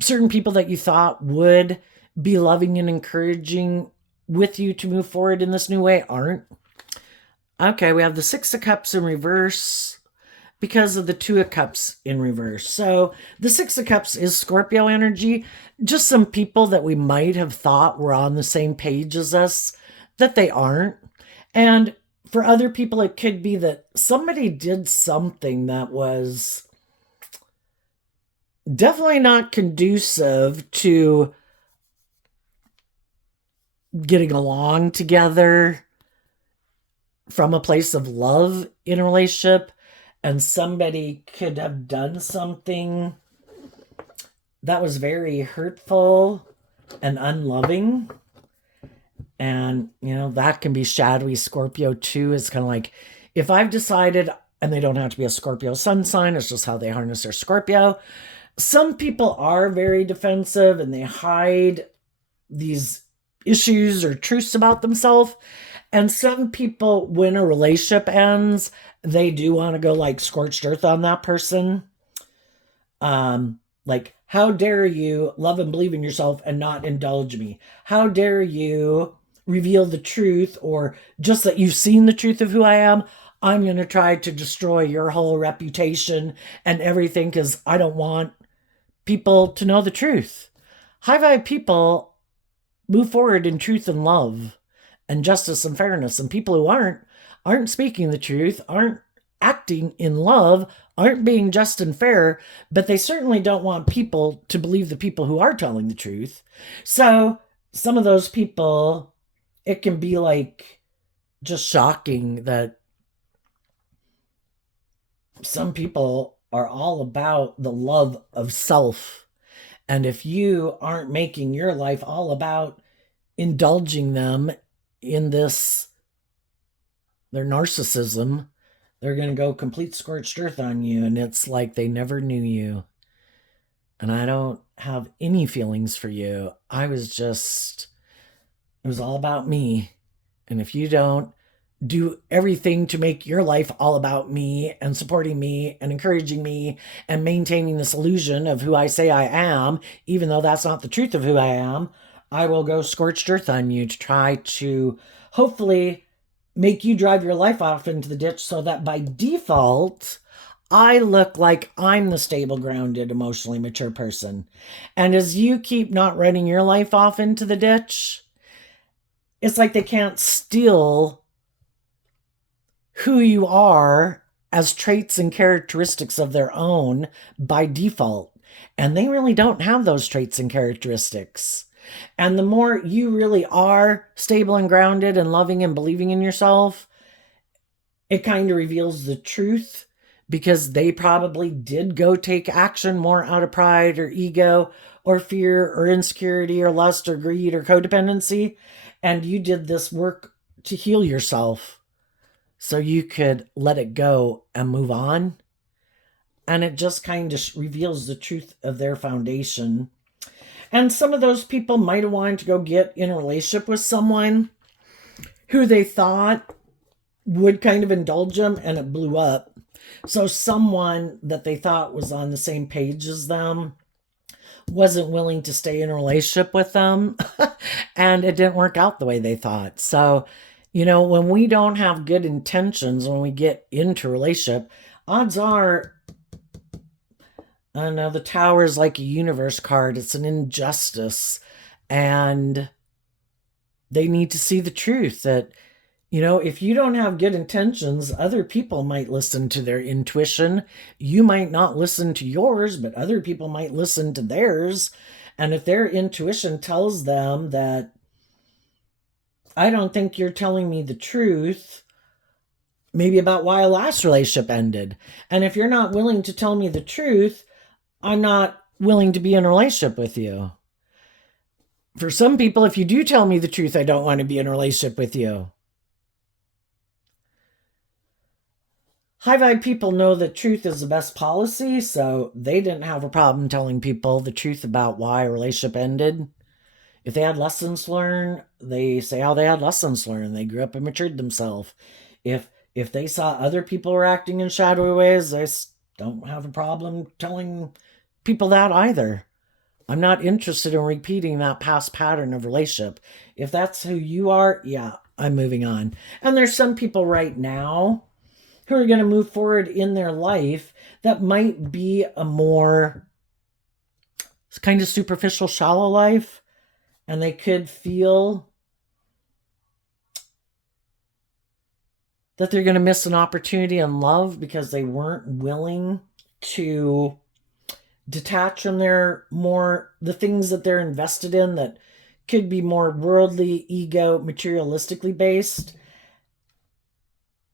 certain people that you thought would be loving and encouraging with you to move forward in this new way aren't. Okay, we have the 6 of Cups in reverse because of the 2 of Cups in reverse. So the 6 of Cups is Scorpio energy. Just some people that we might have thought were on the same page as us, that they aren't. And for other people, it could be that somebody did something that was definitely not conducive to getting along together from a place of love in a relationship. And somebody could have done something that was very hurtful and unloving. And, you know, that can be shadowy Scorpio too. It's kind of like, if I've decided, and they don't have to be a Scorpio sun sign, it's just how they harness their Scorpio. Some people are very defensive and they hide these issues or truths about themselves. And some people, when a relationship ends, they do want to go like scorched earth on that person. Like, how dare you love and believe in yourself and not indulge me? How dare you reveal the truth, or just that you've seen the truth of who I am? I'm going to try to destroy your whole reputation and everything because I don't want people to know the truth. High vibe people move forward in truth and love and justice and fairness, and people who aren't speaking the truth, aren't acting in love, aren't being just and fair, but they certainly don't want people to believe the people who are telling the truth. So some of those people, it can be like just shocking that some people are all about the love of self. And if you aren't making your life all about indulging them in this, their narcissism, they're going to go complete scorched earth on you. And it's like they never knew you. And I don't have any feelings for you. I was just It was all about me. And if you don't do everything to make your life all about me and supporting me and encouraging me and maintaining this illusion of who I say I am, even though that's not the truth of who I am, I will go scorched earth on you to try to hopefully make you drive your life off into the ditch so that by default, I look like I'm the stable, grounded, emotionally mature person. And as you keep not running your life off into the ditch, it's like they can't steal who you are as traits and characteristics of their own by default. And they really don't have those traits and characteristics. And the more you really are stable and grounded and loving and believing in yourself, it kind of reveals the truth, because they probably did go take action more out of pride or ego or fear or insecurity or lust or greed or codependency. And you did this work to heal yourself so you could let it go and move on. And it just kind of reveals the truth of their foundation. And some of those people might have wanted to go get in a relationship with someone who they thought would kind of indulge them, and it blew up. So someone that they thought was on the same page as them wasn't willing to stay in a relationship with them, and it didn't work out the way they thought. So, when we don't have good intentions when we get into a relationship, odds are, I don't know, the Tower is like a universe card. It's an injustice. And they need to see the truth that, if you don't have good intentions, other people might listen to their intuition. You might not listen to yours, but other people might listen to theirs. And if their intuition tells them that, I don't think you're telling me the truth, maybe about why a last relationship ended. And if you're not willing to tell me the truth, I'm not willing to be in a relationship with you. For some people, if you do tell me the truth, I don't want to be in a relationship with you. High vibe people know that truth is the best policy, so they didn't have a problem telling people the truth about why a relationship ended. If they had lessons to learn, they say how they had lessons to learn. They grew up and matured themselves. If they saw other people were acting in shadowy ways, they don't have a problem telling people that either. I'm not interested in repeating that past pattern of relationship. If that's who you are, yeah, I'm moving on. And there's some people right now who are going to move forward in their life that might be a more kind of superficial, shallow life. And they could feel that they're going to miss an opportunity in love because they weren't willing to detach from the things that they're invested in that could be more worldly, ego, materialistically based.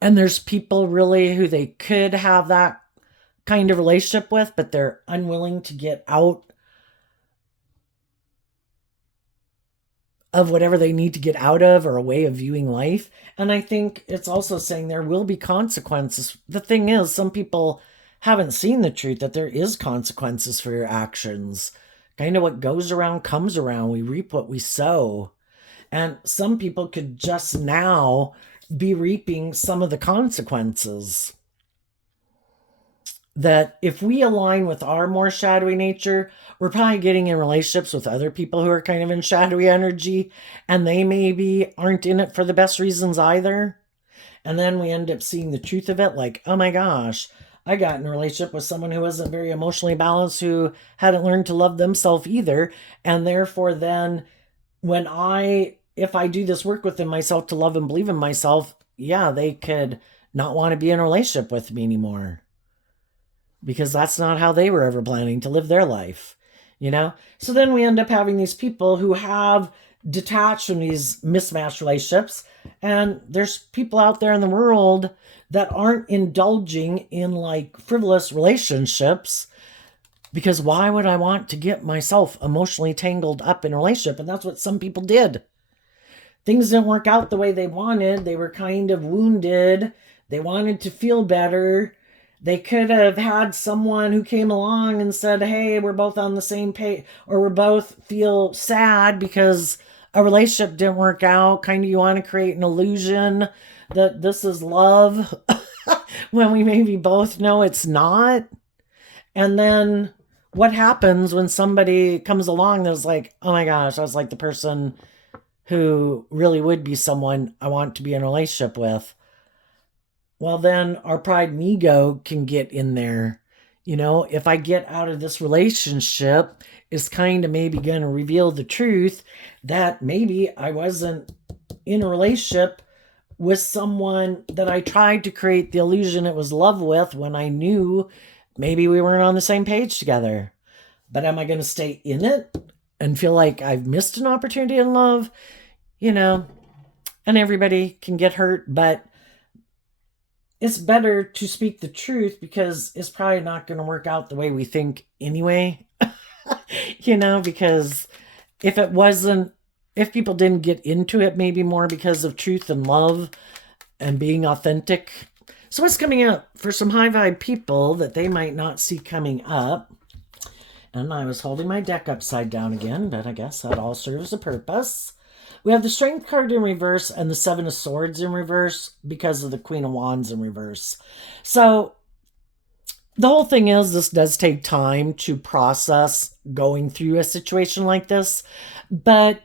And there's people really who they could have that kind of relationship with, but they're unwilling to get out of whatever they need to get out of, or a way of viewing life. And I think it's also saying there will be consequences. The thing is, some people haven't seen the truth that there is consequences for your actions. Kind of what goes around comes around. We reap what we sow. And some people could just now be reaping some of the consequences. That if we align with our more shadowy nature, we're probably getting in relationships with other people who are kind of in shadowy energy, and they maybe aren't in it for the best reasons either. And then we end up seeing the truth of it, like, oh my gosh, I got in a relationship with someone who wasn't very emotionally balanced, who hadn't learned to love themselves either. And therefore then if I do this work within myself to love and believe in myself, yeah, they could not want to be in a relationship with me anymore. Because that's not how they were ever planning to live their life, So then we end up having these people who have detached from these mismatched relationships. And there's people out there in the world that aren't indulging in like frivolous relationships, because why would I want to get myself emotionally tangled up in a relationship? And that's what some people did. Things didn't work out the way they wanted. They were kind of wounded. They wanted to feel better. They could have had someone who came along and said, hey, we're both on the same page, or we both feel sad because a relationship didn't work out. Kind of you want to create an illusion that this is love when we maybe both know it's not. And then what happens when somebody comes along that's like, oh my gosh, I was like the person who really would be someone I want to be in a relationship with? Well, then our pride and ego can get in there. If I get out of this relationship, it's kind of maybe going to reveal the truth that maybe I wasn't in a relationship with someone that I tried to create the illusion it was love with when I knew maybe we weren't on the same page together. But am I going to stay in it and feel like I've missed an opportunity in love? And everybody can get hurt, but it's better to speak the truth because it's probably not going to work out the way we think anyway. Because if people didn't get into it maybe more because of truth and love and being authentic. So what's coming up for some high vibe people that they might not see coming up? And I was holding my deck upside down again, but I guess that all serves a purpose. We have the Strength card in reverse and the Seven of Swords in reverse because of the Queen of Wands in reverse. So the whole thing is this does take time to process going through a situation like this. But,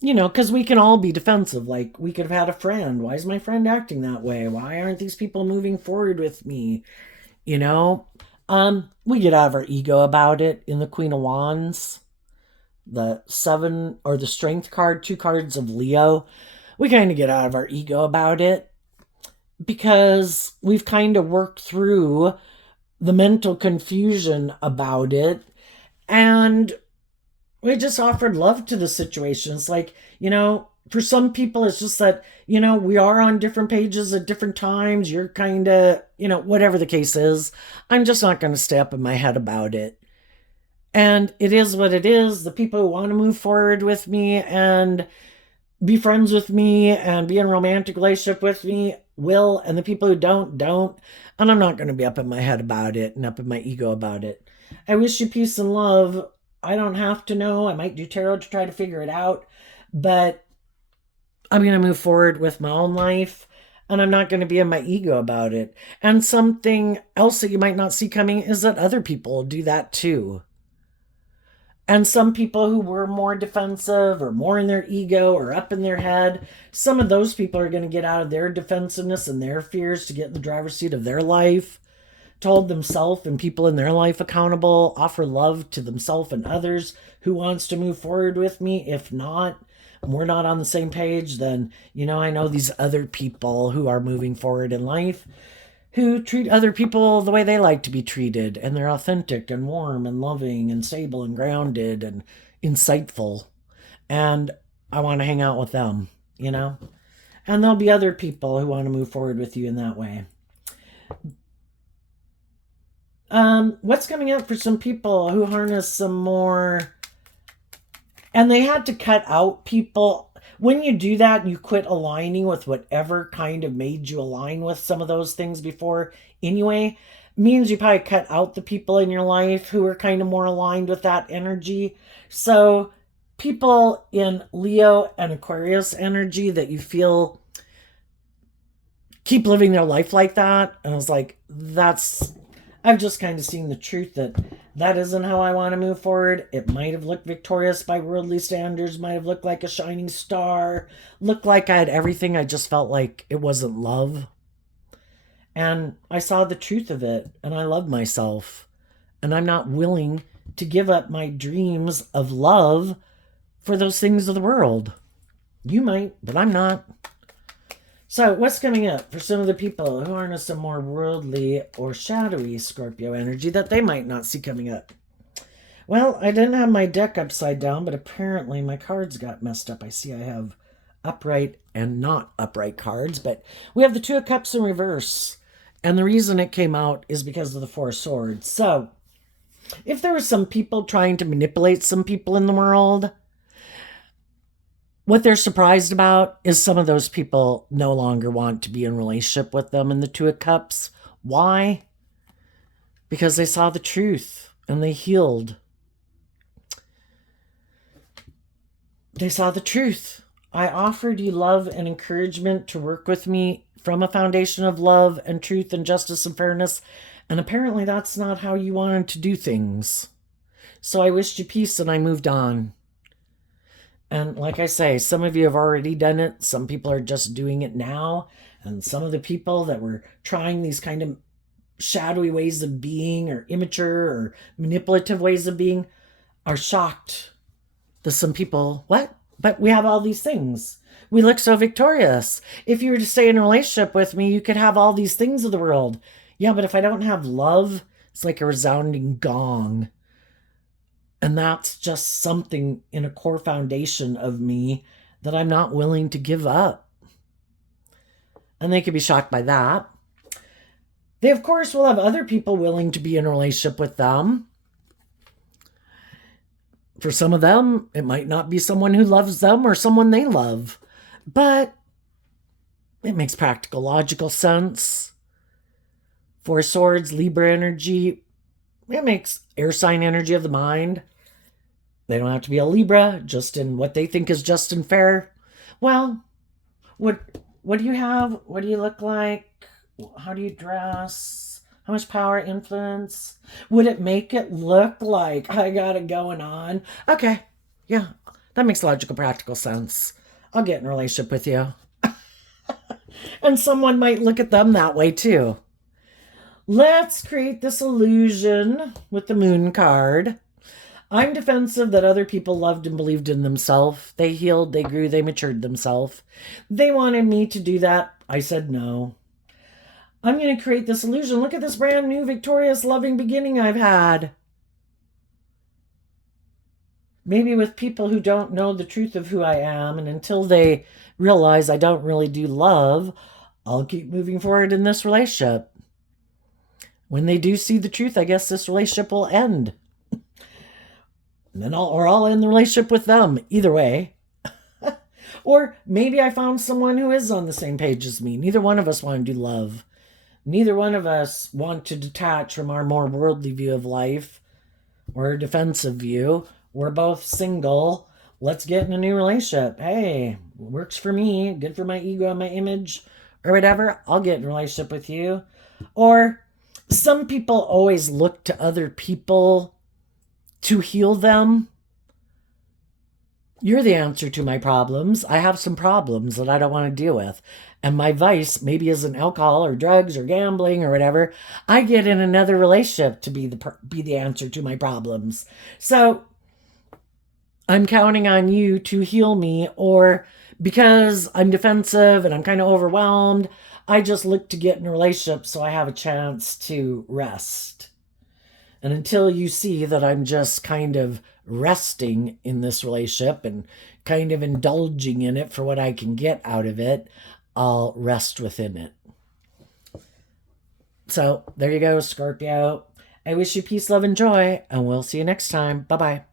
because we can all be defensive. Like, we could have had a friend. Why is my friend acting that way? Why aren't these people moving forward with me? We get out of our ego about it in the Queen of Wands. The Seven or the Strength card, 2 cards of Leo, we kind of get out of our ego about it because we've kind of worked through the mental confusion about it, and we just offered love to the situation. It's like, for some people it's just that, we are on different pages at different times. You're kind of, whatever the case is, I'm just not going to stay up in my head about it. And it is what it is. The people who want to move forward with me and be friends with me and be in a romantic relationship with me will, and the people who don't. And I'm not going to be up in my head about it and up in my ego about it. I wish you peace and love. I don't have to know. I might do tarot to try to figure it out. But I'm going to move forward with my own life. And I'm not going to be in my ego about it. And something else that you might not see coming is that other people do that too. And some people who were more defensive or more in their ego or up in their head, some of those people are going to get out of their defensiveness and their fears to get in the driver's seat of their life, to hold themselves and people in their life accountable, offer love to themselves and others. Who wants to move forward with me? If not, we're not on the same page, then, I know these other people who are moving forward in life, who treat other people the way they like to be treated, and they're authentic and warm and loving and stable and grounded and insightful. And I want to hang out with them, And there'll be other people who want to move forward with you in that way. What's coming up for some people who harness some more, and they had to cut out people. When you do that, you quit aligning with whatever kind of made you align with some of those things before anyway, means you probably cut out the people in your life who are kind of more aligned with that energy. So people in Leo and Aquarius energy that you feel keep living their life like that. And I was like, I've just kind of seen the truth that isn't how I want to move forward. It might have looked victorious by worldly standards, might have looked like a shining star, looked like I had everything. I just felt like it wasn't love. And I saw the truth of it, and I love myself. And I'm not willing to give up my dreams of love for those things of the world. You might, but I'm not. So what's coming up for some of the people who harness some more worldly or shadowy Scorpio energy that they might not see coming up? Well, I didn't have my deck upside down, but apparently my cards got messed up. I see I have upright and not upright cards, but we have the Two of Cups in reverse. And the reason it came out is because of the Four of Swords. So if there were some people trying to manipulate some people in the world, what they're surprised about is some of those people no longer want to be in relationship with them in the Two of Cups. Why? Because they saw the truth and they healed. They saw the truth. I offered you love and encouragement to work with me from a foundation of love and truth and justice and fairness, and apparently that's not how you wanted to do things. So I wished you peace and I moved on. And like I say, some of you have already done it. Some people are just doing it now. And some of the people that were trying these kind of shadowy ways of being or immature or manipulative ways of being are shocked that some people, what? But we have all these things. We look so victorious. If you were to stay in a relationship with me, you could have all these things of the world. Yeah, but if I don't have love, it's like a resounding gong. And that's just something in a core foundation of me that I'm not willing to give up. And they could be shocked by that. They, of course, will have other people willing to be in a relationship with them. For some of them, it might not be someone who loves them or someone they love. But it makes practical, logical sense. Four Swords, Libra energy. It makes air sign energy of the mind. They don't have to be a Libra, just in what they think is just and fair. Well, what do you have? What do you look like? How do you dress? How much power, influence? Would it make it look like I got it going on? Okay, yeah, that makes logical, practical sense. I'll get in a relationship with you. And someone might look at them that way too. Let's create this illusion with the Moon card. I'm defensive that other people loved and believed in themselves. They healed, they grew, they matured themselves. They wanted me to do that. I said no. I'm going to create this illusion. Look at this brand new, victorious, loving beginning I've had. Maybe with people who don't know the truth of who I am, and until they realize I don't really do love, I'll keep moving forward in this relationship. When they do see the truth, I guess this relationship will end. And then I'll end the relationship with them. Either way. Or maybe I found someone who is on the same page as me. Neither one of us want to do love. Neither one of us want to detach from our more worldly view of life or a defensive view. We're both single. Let's get in a new relationship. Hey, works for me. Good for my ego and my image or whatever. I'll get in a relationship with you. Or some people always look to other people to heal them. You're the answer to my problems. I have some problems that I don't want to deal with. And my vice maybe isn't alcohol or drugs or gambling or whatever. I get in another relationship to be the answer to my problems. So I'm counting on you to heal me, or because I'm defensive and I'm kind of overwhelmed, I just look to get in a relationship so I have a chance to rest. And until you see that I'm just kind of resting in this relationship and kind of indulging in it for what I can get out of it, I'll rest within it. So there you go, Scorpio. I wish you peace, love, and joy, and we'll see you next time. Bye-bye.